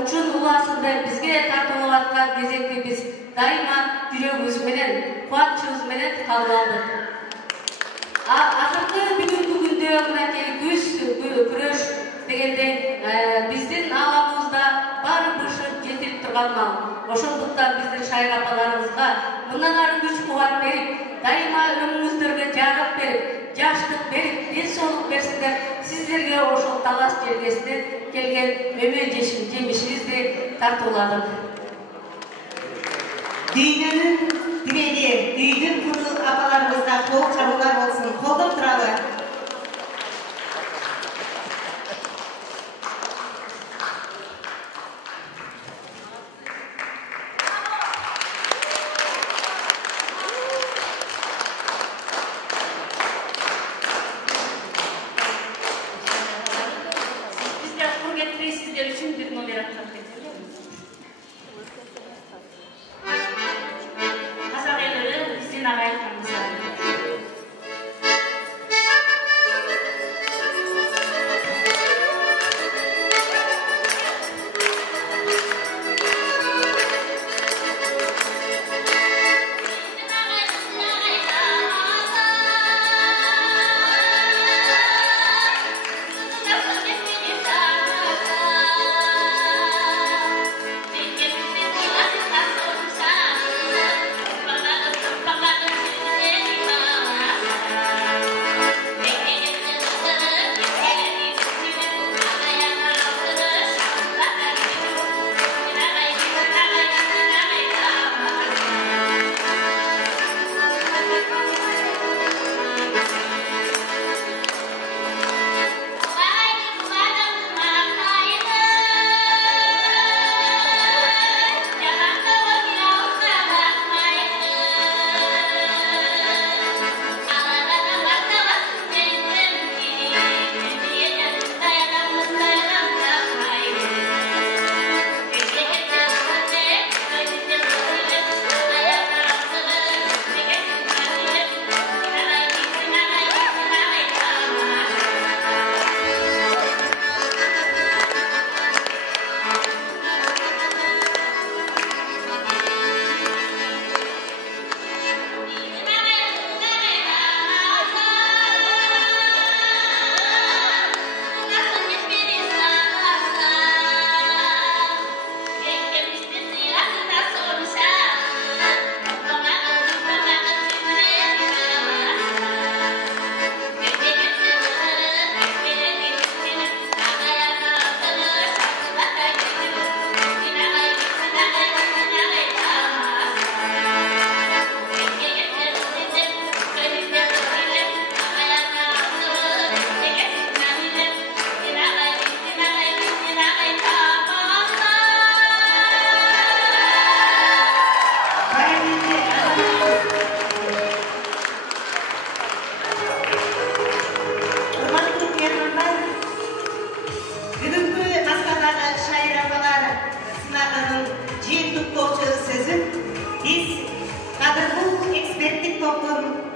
учун улаасында бизге тартылып аткан кезекти биз дайыма жүрөгүбүз менен, кубанычыбыз менен кабыл алдык. Азыркы бүгүнкү күндө мынакей күз күрөш дегендей биздин ааламыбызда баары бышып жетилип турган мал. Ошондуктан биздин шайыр апаларыбызга мындан ары күч кубат берип, дайыма өңүңүздөргө жарык берип, жаштык берип, ден соолук берсиндер, сиздерге ошол Талас жергесинен келген мөмө жемишибизди тартууладык. Дүйнөнүн тимени, үйдүн куру апаларыбызга кол чабуулар болсун. Колдоп туралы.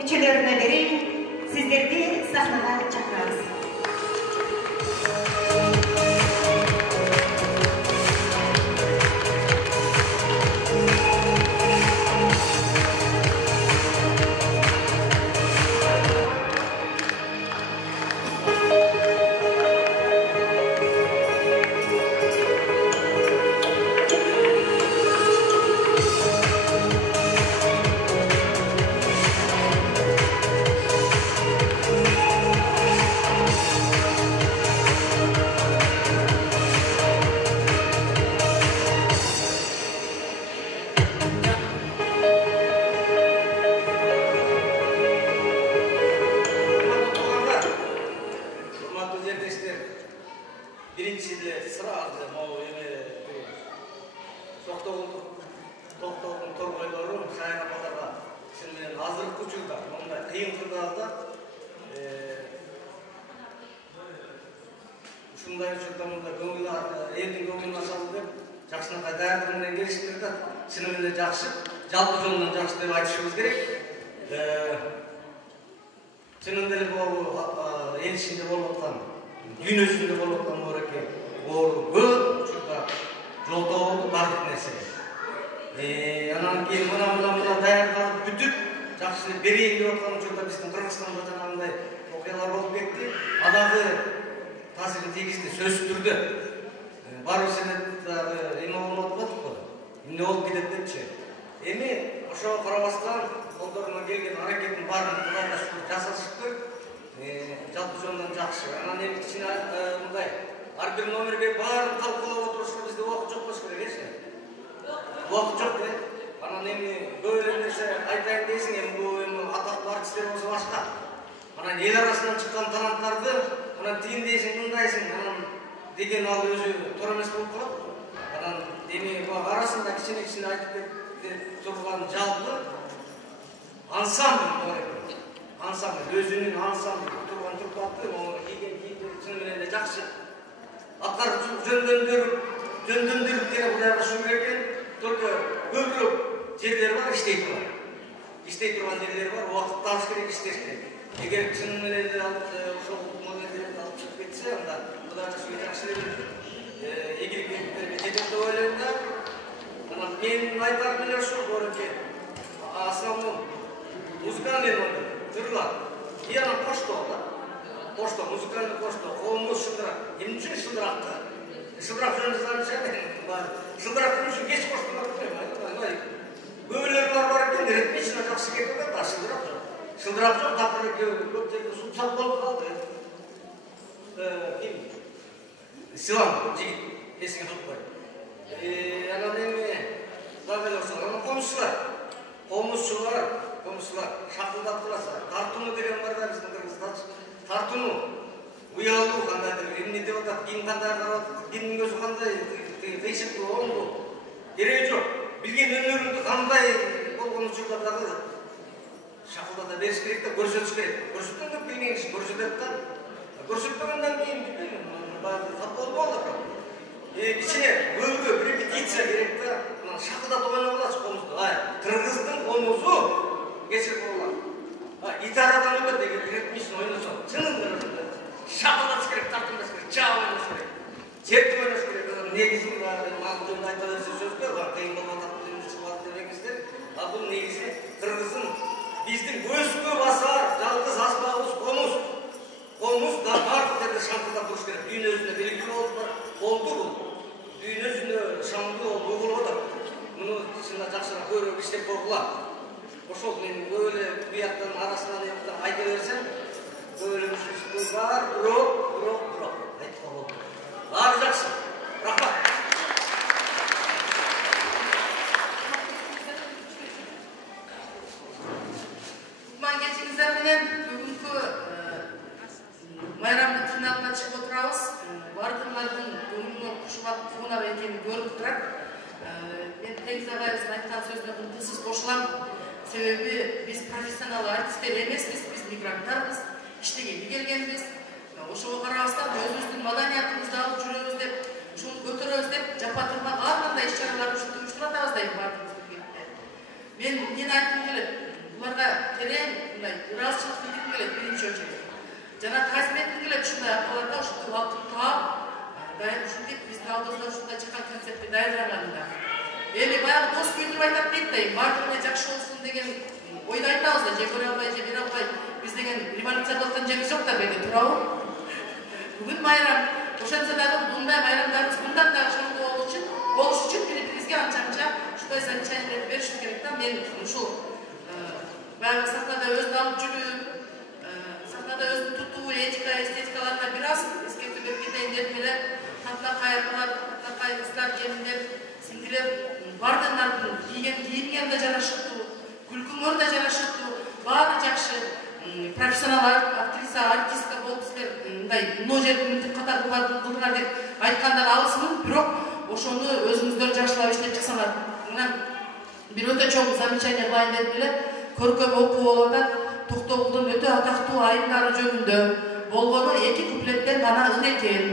мүчелеріне берейін, сіздерді сахнаға шақырамыз. Себеби биз профессионал артисттер эмеспиз, биз мигранттарбыз, иштегенди келгенбиз. Ошого карабастан өзүбүздүн маданиятыбызды алып жүрөбүз деп, ушуну көтөрөбүз деп, жапа-турма ар кандай иш-чараларды уюштуруп атабыз да бардыгыбыз биргеликте. Мен айткым келет, буларга терең мындай ыраазычылык билдиргим келет биринчи очередь. Жана тазим этким келет ушундай акыбаларда ушундай убакытты таап, ушинтип биздин алдыбызда ушундай чыккан концертти даярдаганында. Эми баягы дос күйдүрүп айтат дейт да, баардыгы жакшы болсун деген ойду айтабыз да, же көрө албай, же бере албай, биз деген революция кылып аткан жерибиз жок да беги, туурабы? Бүгүн байрам, ошентсе дагы мындай байрамдарыбыз мындан дагы шаңдуу болуш үчүн бири-бирибизге анча-мынча ушундай замечаниялерди беришибиз керек да. Мен ушул баягы сахнада өзүн алып жүрүп, сахнада өзүн тутуу, этика, эстетикаларына бир аз эскертүү берип кетейин дедим эле. Татлакай апалар, татлакай кыздар, келиндер, сиңдилер бардыгыңардын кийген кийимиңер да жарашыктуу, күлкүңөр да жарашыктуу, баары жакшы. Профессионал актриса, артистка болуп силер мындай мына жерди мынтип катар кылдыңар деп айткандан алысмын, бирок ошону өзүңүздөр жакшылап иштеп чыксаңар. Мына бир өтө чоң замечание кылайын дедим эле. Көркөм окуу болуп атат. Токтогулдун өтө атактуу айымдары жөнүндө болгону 2 куплеттен гана ыр экен.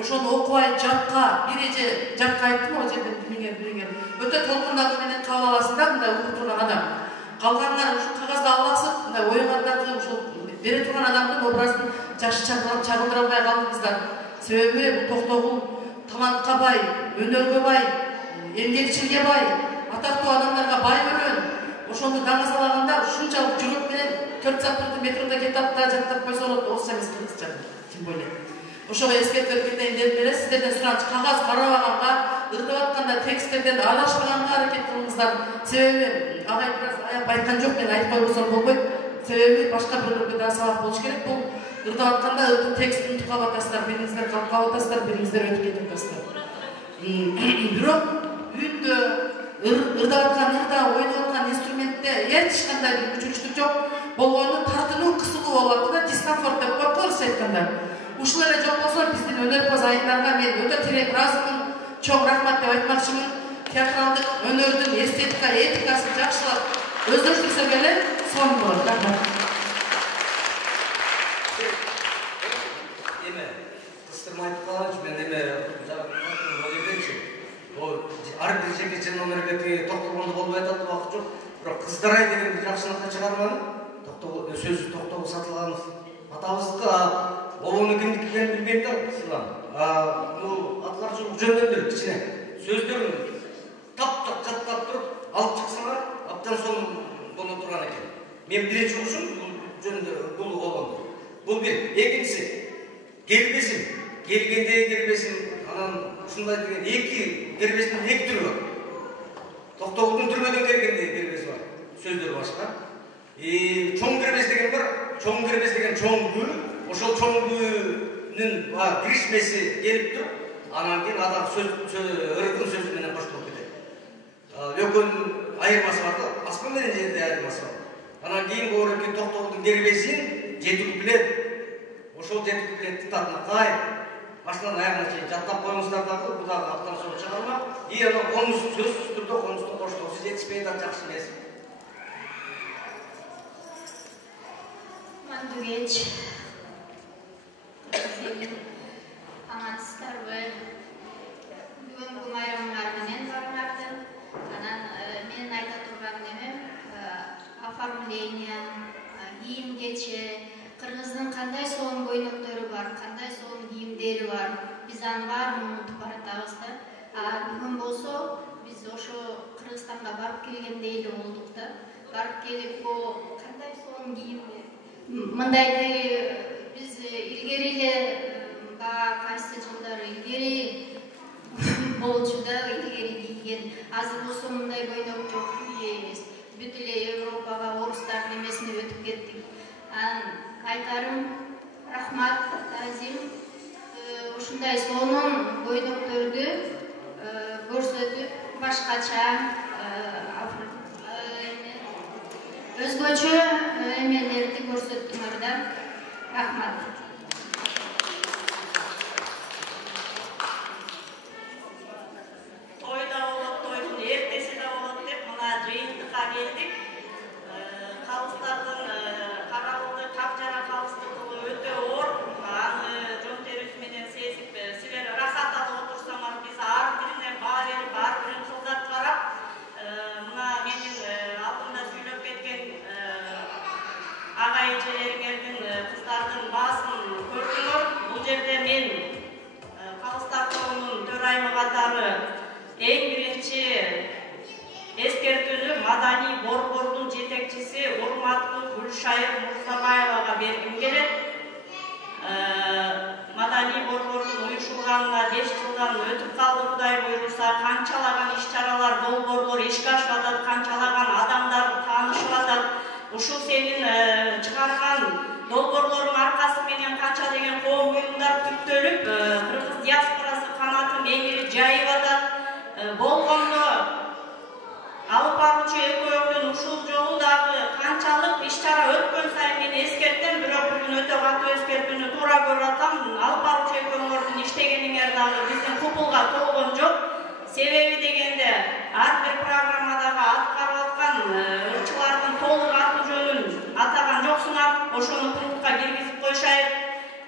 Ошону окубай жапка, биреже жапка айттым, ал жерден бириңер. Өтө толкундагы менен кабыл аласың да, мындай окуп турган адам. Калгандар ушу кагазда аласып, мындай оюңардарды ушул бере турган адамдын образын жакшы чагылдыра албай калдыңыздар. Себеби бул Токтогул талантка бай, өнөргө бай, эмгекчилге бай, атактуу адамдарга бай өрөн. Ошону даңазалаганда ушунчалык жүрөк менен 4 сааттын метрде кетип да жаттап койсо болот, орусча эмес кыргызча, тем более. Ошого эскертип кетейин дедим эле. Сиздерден сураныч, кагаз карабаганга, ырдап атканда тексттерден адашпаганга аракет кылыңыздар. Себеби агай бир аз аяп айткан жок, мен айтпай койсом болбойт. Себеби башка бирлерге да сабак болуш керек. Бул ырдап атканда текстти унутуп калып атасыздар, бириңиздер калып атасыздар, бириңиздер өтүп кетип атасыздар. Бирок үйүндө ырдап аткан ырда, ойноп аткан инструментте эч кандай бир мүчүрүштүк жок болгону тартынуу, кысылуу болуп атты да, дискомфорт деп коет го орусча айтканда. Ушул эле жок болсо биздин өнөрпоз айымдарга мен өтө терең ыраазымын, чоң рахмат деп айтмакчымын. Театралдык өнөрдүн эстетика, этикасын жакшылап өздөштүрсөк эле сонун болот. Рахмат. Эме кыстырма айтып калганчы, мен эме ар бир жеке номерге токтогонду болбой атат убакыт жок. Бирок кыздарай деген жакшылыкка чыгарманы. Сөзү Токтогул Сатылганов атабыздыкы, обону кимдикин билбейм да, сылам. Бул аткарчылык жөнүндө бир кичине сөздөрүн таптап каттап туруп алып чыксаңар, абдан сонун боло турган экен. Мен биринчи ушун бул жөнүндө бул болгон. Бул бир. Экинчиси, келбесин, келгендеги келбесин, анан ушундай деген эки келбесин эки түрү бар. Токтогулдун түрмөдөн келгендеги келбеси бар. Сөздөр башка. Чоң кербес деген бар. Чоң кербес деген чоң күү. Ошол чоң күүнүн киришмеси келип туруп, анан кийин адам ырдын сөзү менен коштолуп кетет. Экөөнүн айырмасы бар да, аспан менен жерде айырмасы бар. Анан кийин эки Токтогулдун кербесин 7 куплет. Ошол 7 куплетти Татлакай башынан аягына чейин жаттап коюңуздар дагы, бул дагы абдан сонун чыгарма. Анан конус сөзсүз түрдө конустун коштоосу жетишпей да жакшы эмес. Мандугеч, амансыздарбы? Бүгүнкү майрамыңар менен барыңарды. Анан менин айта турган немем оформление, кийим-кече, кыргыздын кандай сонун көйнөктөрү бар, кандай сонун кийимдери бар. Биз анын баарын унутуп баратабыз да. Бүгүн болсо биз ошо Кыргызстанга барып келгендей эле болдук да. Барып келип, кандай сонун кийимдер. Мындайды биз илгери эле кайсы жылдары илгери болчу да, илгери кийген. Азыр болсо мындай көйнөк жок эмес. Бүт эле Европага, орустардын эмесине өтүп кеттик. Айтарым рахмат, тазим. Ушундай сонун көйнөктөрдү көрсөтүп, башкача өзгөчө эмелерди көрсөттүңөр. Рахмат. Той да болот, тойдун эртеси да болот деп мына жыйынтыкка келдик. Калыстардын каралыгы, капчара калыстыгы өтө оор. Аны жон терибиз менен сезип, силер рахат алып отурсаңар, биз ар бирине баа берип, ар бирин кылдап карап, мына менин алдымда сүйлөп кеткен жетекчиси урматтуу Гүлшайыр Мурзабаевага бергим келет. Маданий борбордун уюшулганына 5 жылдан өтүп калды, Кудай буйруса, канчалаган иш-чаралар, долбоорлор ишке ашып атат, канчалаган адамдар таанышып атат. Ушул сенин чыгарган долбоорлордун аркасы менен канча деген коом уюмдар түптөлүп, кыргыз диаспорасы канатын эңири жайып атат. Болгондо алып баруучу экөөңдүн ушул жолу дагы канчалык иш-чара өткөн сайын мен эскерттим, бирок бүгүн өтө катуу эскертүүнү туура көрүп атам. Алып баруучу экөөңөрдүн иштегениңер дагы биздин купулга толгон жок. Себеби дегенде ар бир программадагы аткарып аткан ырчылардын толук аты жөнүн атаган жоксуңар, ошону пунктка киргизип койшайык.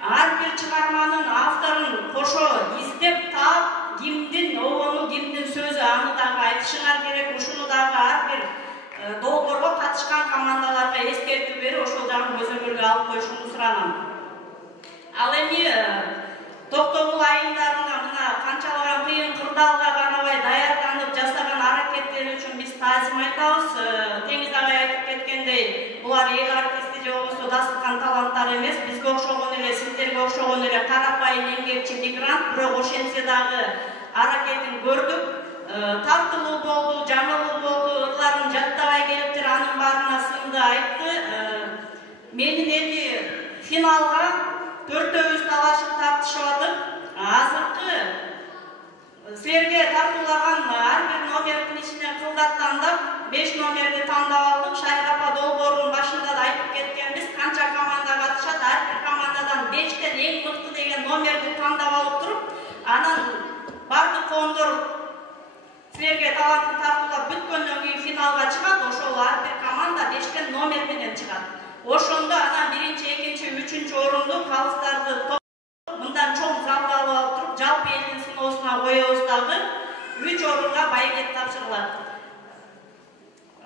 Ар бир чыгарманын авторун кошо издеп таап, кимдин обону, кимдин сөзү, аны дагы айтышыңар керек. Ушуну дагы ар бир долбоорго катышкан командаларга эскертүү берип, ошол жагын көзөмөлгө алып коюшуңду суранам. Ал эми Токтогул айымдарына мына канчалаган кыйын кырдаалга карабай даярданып жасаган аракеттери үчүн биз таазим айтабыз. Теңиз агай айтып кеткендей, булар эл артисти же болбосо дасыккан таланттар эмес, бизге окшогон эле, сиздерге окшогон эле карапайым эмгекчи мигрант, бирок ошентсе дагы аракетин көрдүк. Тартылуу болду, жаңылуу болду, ырларын жаттабай келиптир, анын баарына сынды айтты. Менин эми финалга төртөөбүз талашып тартышып атып, азыркы силерге тартуулаган ар бир номердин ичинен кылдат тандап, 5 номерди тандап алдык. Шайыр апа долбоорунун башында да айтып кеткенбиз, канча команда катышат, ар бир командадан 5тен эң мыкты деген номерди тандап алып туруп, анан бардык коомдор силерге талантын тартуулап бүткөндөн кийин финалга чыгат. Ошол ар бир команда 5тен номер менен чыгат. Ошондо анан 1-чи, 2-чи, 3-чү орунду калыстарды мындан чоң залга алып туруп, жалпы элдин сыноосуна коебуз дагы 3 орунга байгет тапшырылат.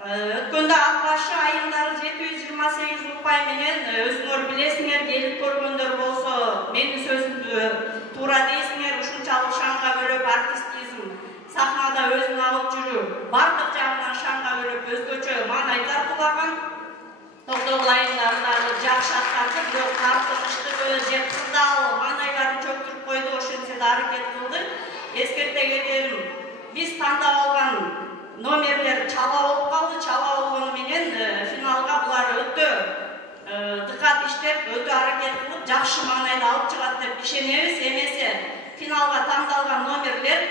Өткөндө ак башы айымдары 728 упай менен, өзүңөр билесиңер, келип көргөндөр болсо, менин сөзүмдү туура дейсиңер, ушунчалык шанга бөлөп артистизм, сахнада өзүн алып жүрүү, бардык жагынан шанга бөлөп өзгөчө маанай тартуулаган. Токтогул айымдары дагы жакшы аткарды, бирок тартылыштуу же кырдаал маанайларын чөктүрүп койду, ошентсе да аракет кылды. Эскерте кетерим, биз тандап алган номерлер чала болуп калды. Чала болгону менен финалга булар өтө дыкат иштеп, өтө аракет кылып, жакшы маанайда алып чыгат деп ишенебиз. Эмесе финалга тандалган номерлер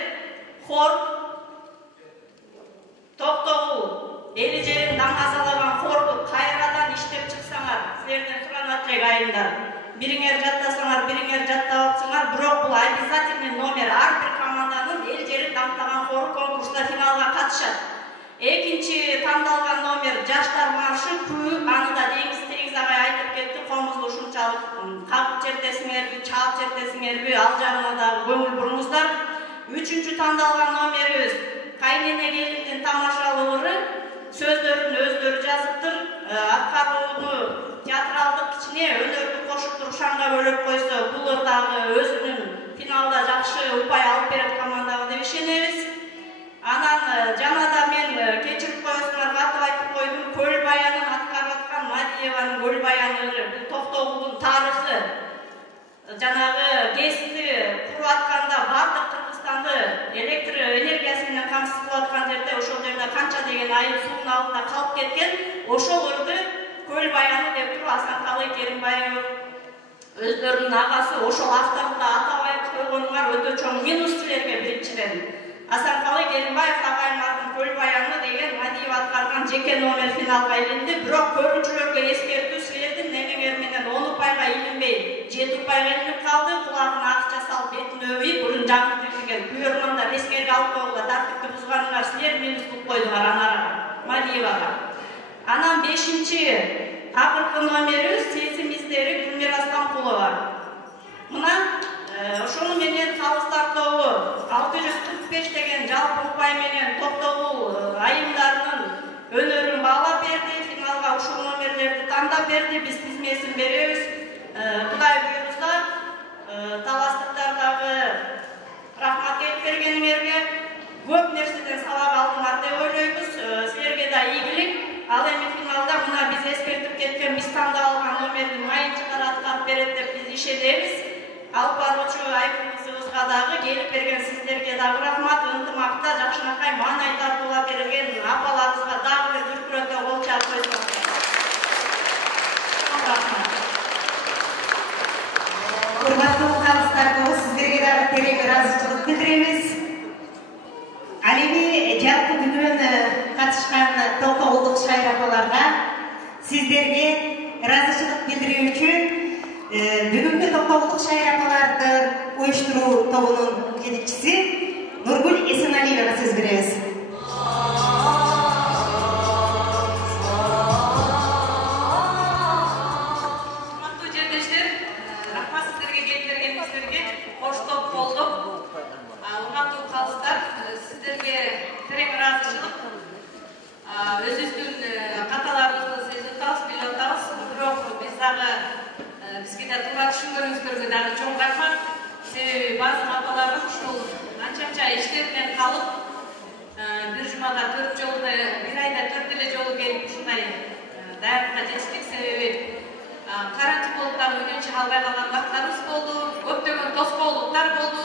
хор, Токтогул эли жерин даңазалаган хорду кайрадан иштеп чыксаңар, силерден суранат элек айымдар. Бириңер жаттасаңар, бириңер жаттап атсаңар, бирок бул обязательный номер. Ар бир команданын эл жерин даңтаган хору конкурста финалга катышат. Экинчи тандалган номер жаштар маршы күү, аны да Теңиз агай айтып кетти, комузду ушунчалык кагып чертесиңерби, чаап чертесиңерби, ал жагына да көңүл буруңуздар. Үчүнчү тандалган номерибиз Кайнене келиндин тамашалыгы, сөздөрүн өздөрү жазыптыр. Аткарууну театралдык кичине өнөрдү кошуп туруп шанга бөлөп койсо, бул дагы өзүнүн финалда жакшы упай алып берет командага деп ишенебиз. Анан жана да мен кечирип коесуңар, катып айтып койдум, Көл баянын аткарып аткан Мадиеванын Көл баяны, бул Токтогулдун тарыхы. Жанагы ГЭСти куруп атканда бардык Кыргызстанды электр энергиясы менен камсыз кылып аткан жерде, ошол жерде канча деген айыл суунун алдында калып кеткен. Ошолорду Көл баяны деп туруп Асанкалы Керимбаев өздөрүнүн агасы, ошол авторду да атабай койгонуңар өтө чоң минус силерге биринчиден. Асанкалы Керимбаев агайымдардын Көл баяны деген Мадиев аткарган жеке номер финалга илинди. Бирок көрүүчүлөргө эскертүү, силердин эмеңер менен 10 упайга илинбей 7 упайга илинип калды. Кулагына акча салып, бетин өбүй, бурун жаңы жүргөн күйөрмандар эскерге алып койгула, тартипти бузганыңар, силер минус кылып койдуңар анара Мадиевага. Анан 5-чи акыркы номерибиз Сезим издери Гүлмира Стампулова. Мына ошону менен калыстар тобу 645 деген жалпы упай менен Токтогул айымдарынын өнөрүн баалап берди. Финалга ушул номерлерди тандап берди. Биз тизмесин беребиз. Кудай буйруса, таластыктар дагы рахмат айтып бергениңерге, көп нерседен сабак алдыңар деп ойлойбуз. Силерге да ийгилик. Ал эми финалда эскертип кеткен биз тандалган номерди майынчыгар аткарып берет деп биз ишенебиз. Алып баруучу айкын кызыбызга дагы келип берген сиздерге дагы рахмат. Ынтымакта жакшынакай маанай тартууга берген апаларыбызга дагы бир дүркүрөтө кол чалып койсоңуздар. Рахмат. Урматтуу калыстар, сиздерге дагы терең ыраазычылык билдиребиз. Ал эми жалпы бүгүн катышкан токтогулдук шайыр апаларга сиздерге ыраазычылык билдирүү үчүн бүгүнкү токтогулдук шайыр апаларды уюштуруу тобунун жетекчиси Нургүл Эсеналиевага сөз беребиз. Урматтуу жердештер, рахмат сиздерге келип бергениңиздерге, коштоп колдоп. Урматтуу калыстар, сиздерге терең ыраазычылык. Өзүбүздүн каталарыбызды сезип атабыз, билип атабыз. Бирок биз дагы бизге да туура түшүнгөнүңүздөргө дагы чоң рахмат. Себеби баары апаларым ушул анча иштеринен калып, бир жумада 4 жолу, бир айда 4 эле жолу келип ушундай даярдыкка жетиштик. Себеби карантин болуп дагы үйдөн чыга албай калган убактарыбыз болду, көптөгөн тоскоолдуктар болду.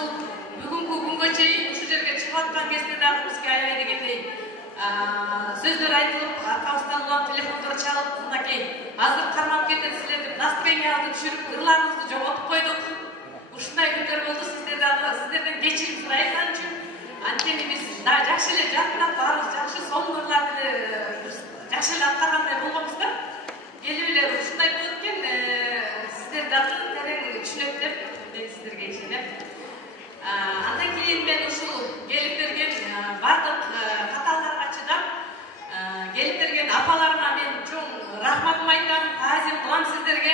Бүгүнкү күнгө чейин ушул жерге чыгып аткан кезде дагы бизге аябай дегендей сөздөр айтылып, аркабыздан улам телефондор чалып, мынакей азыр кармап кетет силерди, настроениябызды түшүрүп, ырларыбызды жоготуп койдук. Ушундай күндөр болду. Сиздерден кечирим сурайт ал үчүн. Анткени биз дагы жакшы эле жакындап баарыбыз жакшы сонун ырларды жакшы эле аткаргандай болгонбуз да. Келип эле ушундай болот экен, сиздер дагы терең түшүнөт деп мен сиздерге ишенем. Андан кийин мен ушул келип берген бардык каталарга чыдап, келип берген апаларыма мен чоң рахматымды айтам, таазим кылам сиздерге.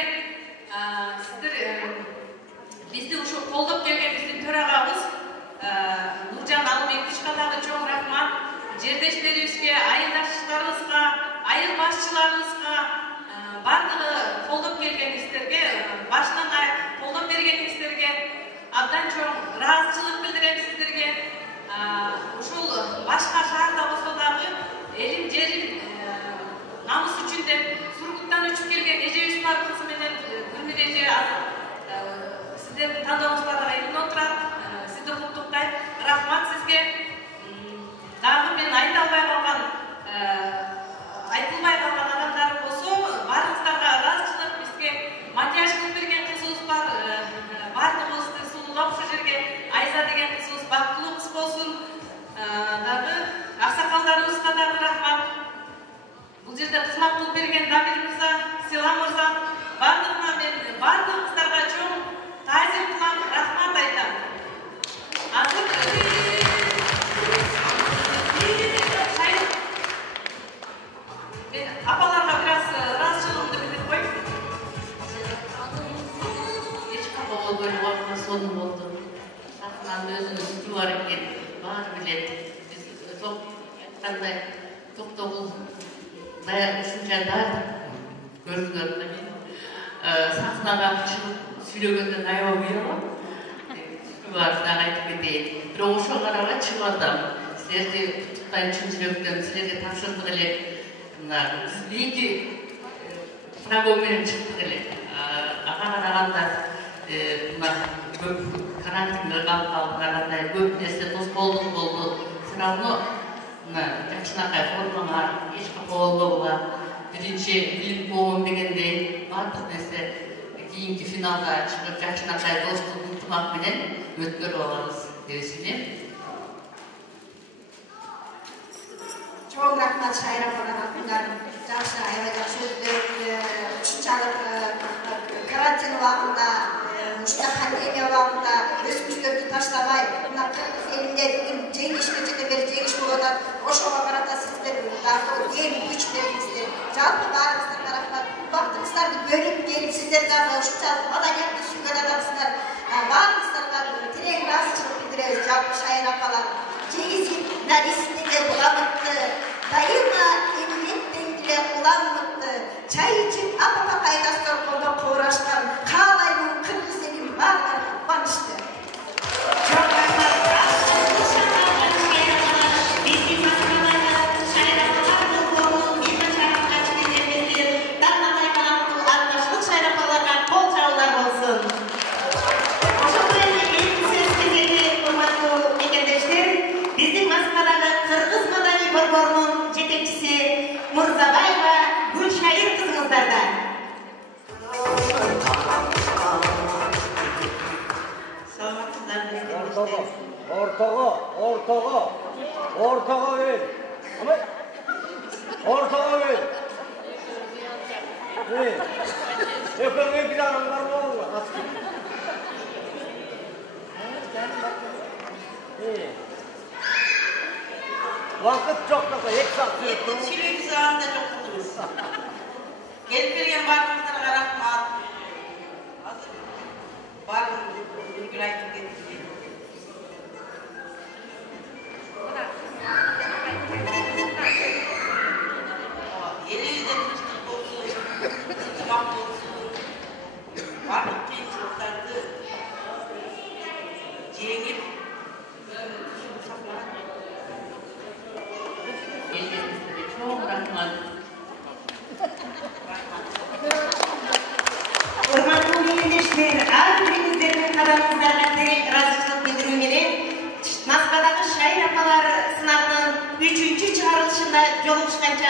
Сиздер бизди ушул колдоп келген биздин төрагабыз Нуржан Алыбековичке дагы чоң рахмат. Жердештерибизге, айылдаштарыбызга, айыл башчыларыбызга, бардыгы колдоп келгениңиздерге, башынан аяк колдоп бергениңиздерге абдан чоң ыраазычылык билдирем сиздерге. Ушул башка шаарда болсо дагы элим жерим намыс үчүн деп Сургуттан өчүп келген эжебиз бар, кызы менен Гүлмир эже сиздердин тандооңуздарга ийгин отурат. Сизди куттуктайм. Рахмат сизге. Дагы мен айта албай калган, айтылбай калган адамдар болсо, баарыңыздарга ыраазычылык. Бизге макияж кылып берген кызыбыз бар. Бардыгыбызды сулуулап ушул жерге Айза деген кызыбыз бактылуу кыз болсун. Дагы аксакалдарыбызга дагы рахмат. Бул жерде кызмат кылып берген Дамир мырза, Села мырза, бардыгына мен бардыгыңыздарга чоң таазим кылам, рахмат айтам. Мен апаларга бир аз ыраазычылыгымды билдирип коеюн. Эч капа болбой убакыт сонун болду. Сахнанын өзүнүн күчү бар экен, баары билет. Биз айткандай токтогул ушунча даярдык көрдүңөр да мен сахнага чыгып сүйлөгөндөн аябай уялам. Бар дагы айтып кетейин. Бирок ошого карабай чыгып атам. Силерди куттуктайм чын жүрөктөн, силерге тапшырдык эле. Мына биз бийинки программа менен чыктык эле. Ага караганда мына көп карантинге калып карагандай көп нерсе тоскоолдук болду. Все равно мына жакшынакай формаңар, эч капа болбогула. Биринчи билим болгон дегендей баардык нерсе кийинки финалга чыгып жакшынакай достук ынтымак менен өткөрүп алабыз деп ишенем. Чоң рахмат шайыр апаларга, жакшы аябай жакшы сөздөр, ушунчалык карантин убагында, ушундай пандемия убагында өсмүштөрдү таштабай, мына кыргыз элинде бүгүн жеңишке жете бери жеңиш болуп атат. Ошого карата сиздер дагы эң күч бердиңиздер. Жалпы баарыңыздарга рахмат. Убактыңыздарды бөлүп келип сиздер дагы ушунчалык маданиятты түшүнгөн адамсыздар. Баарыңыздарга терең ыраазычылык билдиребиз. Жалпы шайыр апалар чегизип нарисинеге буламытты, дайыма эмнеттен деле уламытты, чай ичип апа кайдастар колдо куурашкан каалаймын кыргыз элим баарларга кубанычты. Ortağa ver. Ama ortağa ver. Ne? Öpüme bir canım var mı oğlum? Vakit çok da ek saat sürüyorsun. Çileği zamanında çok kutluyoruz. Gelip gelgen bakımlara rahmat. Bakım bir gün ayıp getirdi. Elinizde kırıştık olsun, kırışmak olsun. Bakım kıyımsızlardı. Cengip. Çok rahmat. Hurmatlı yöneticiler, arbirimizden kadınlarına direkt razılık bildirmelerin Moskvadagi şair apalar sınavının 3. çağrılışında yoluşkanca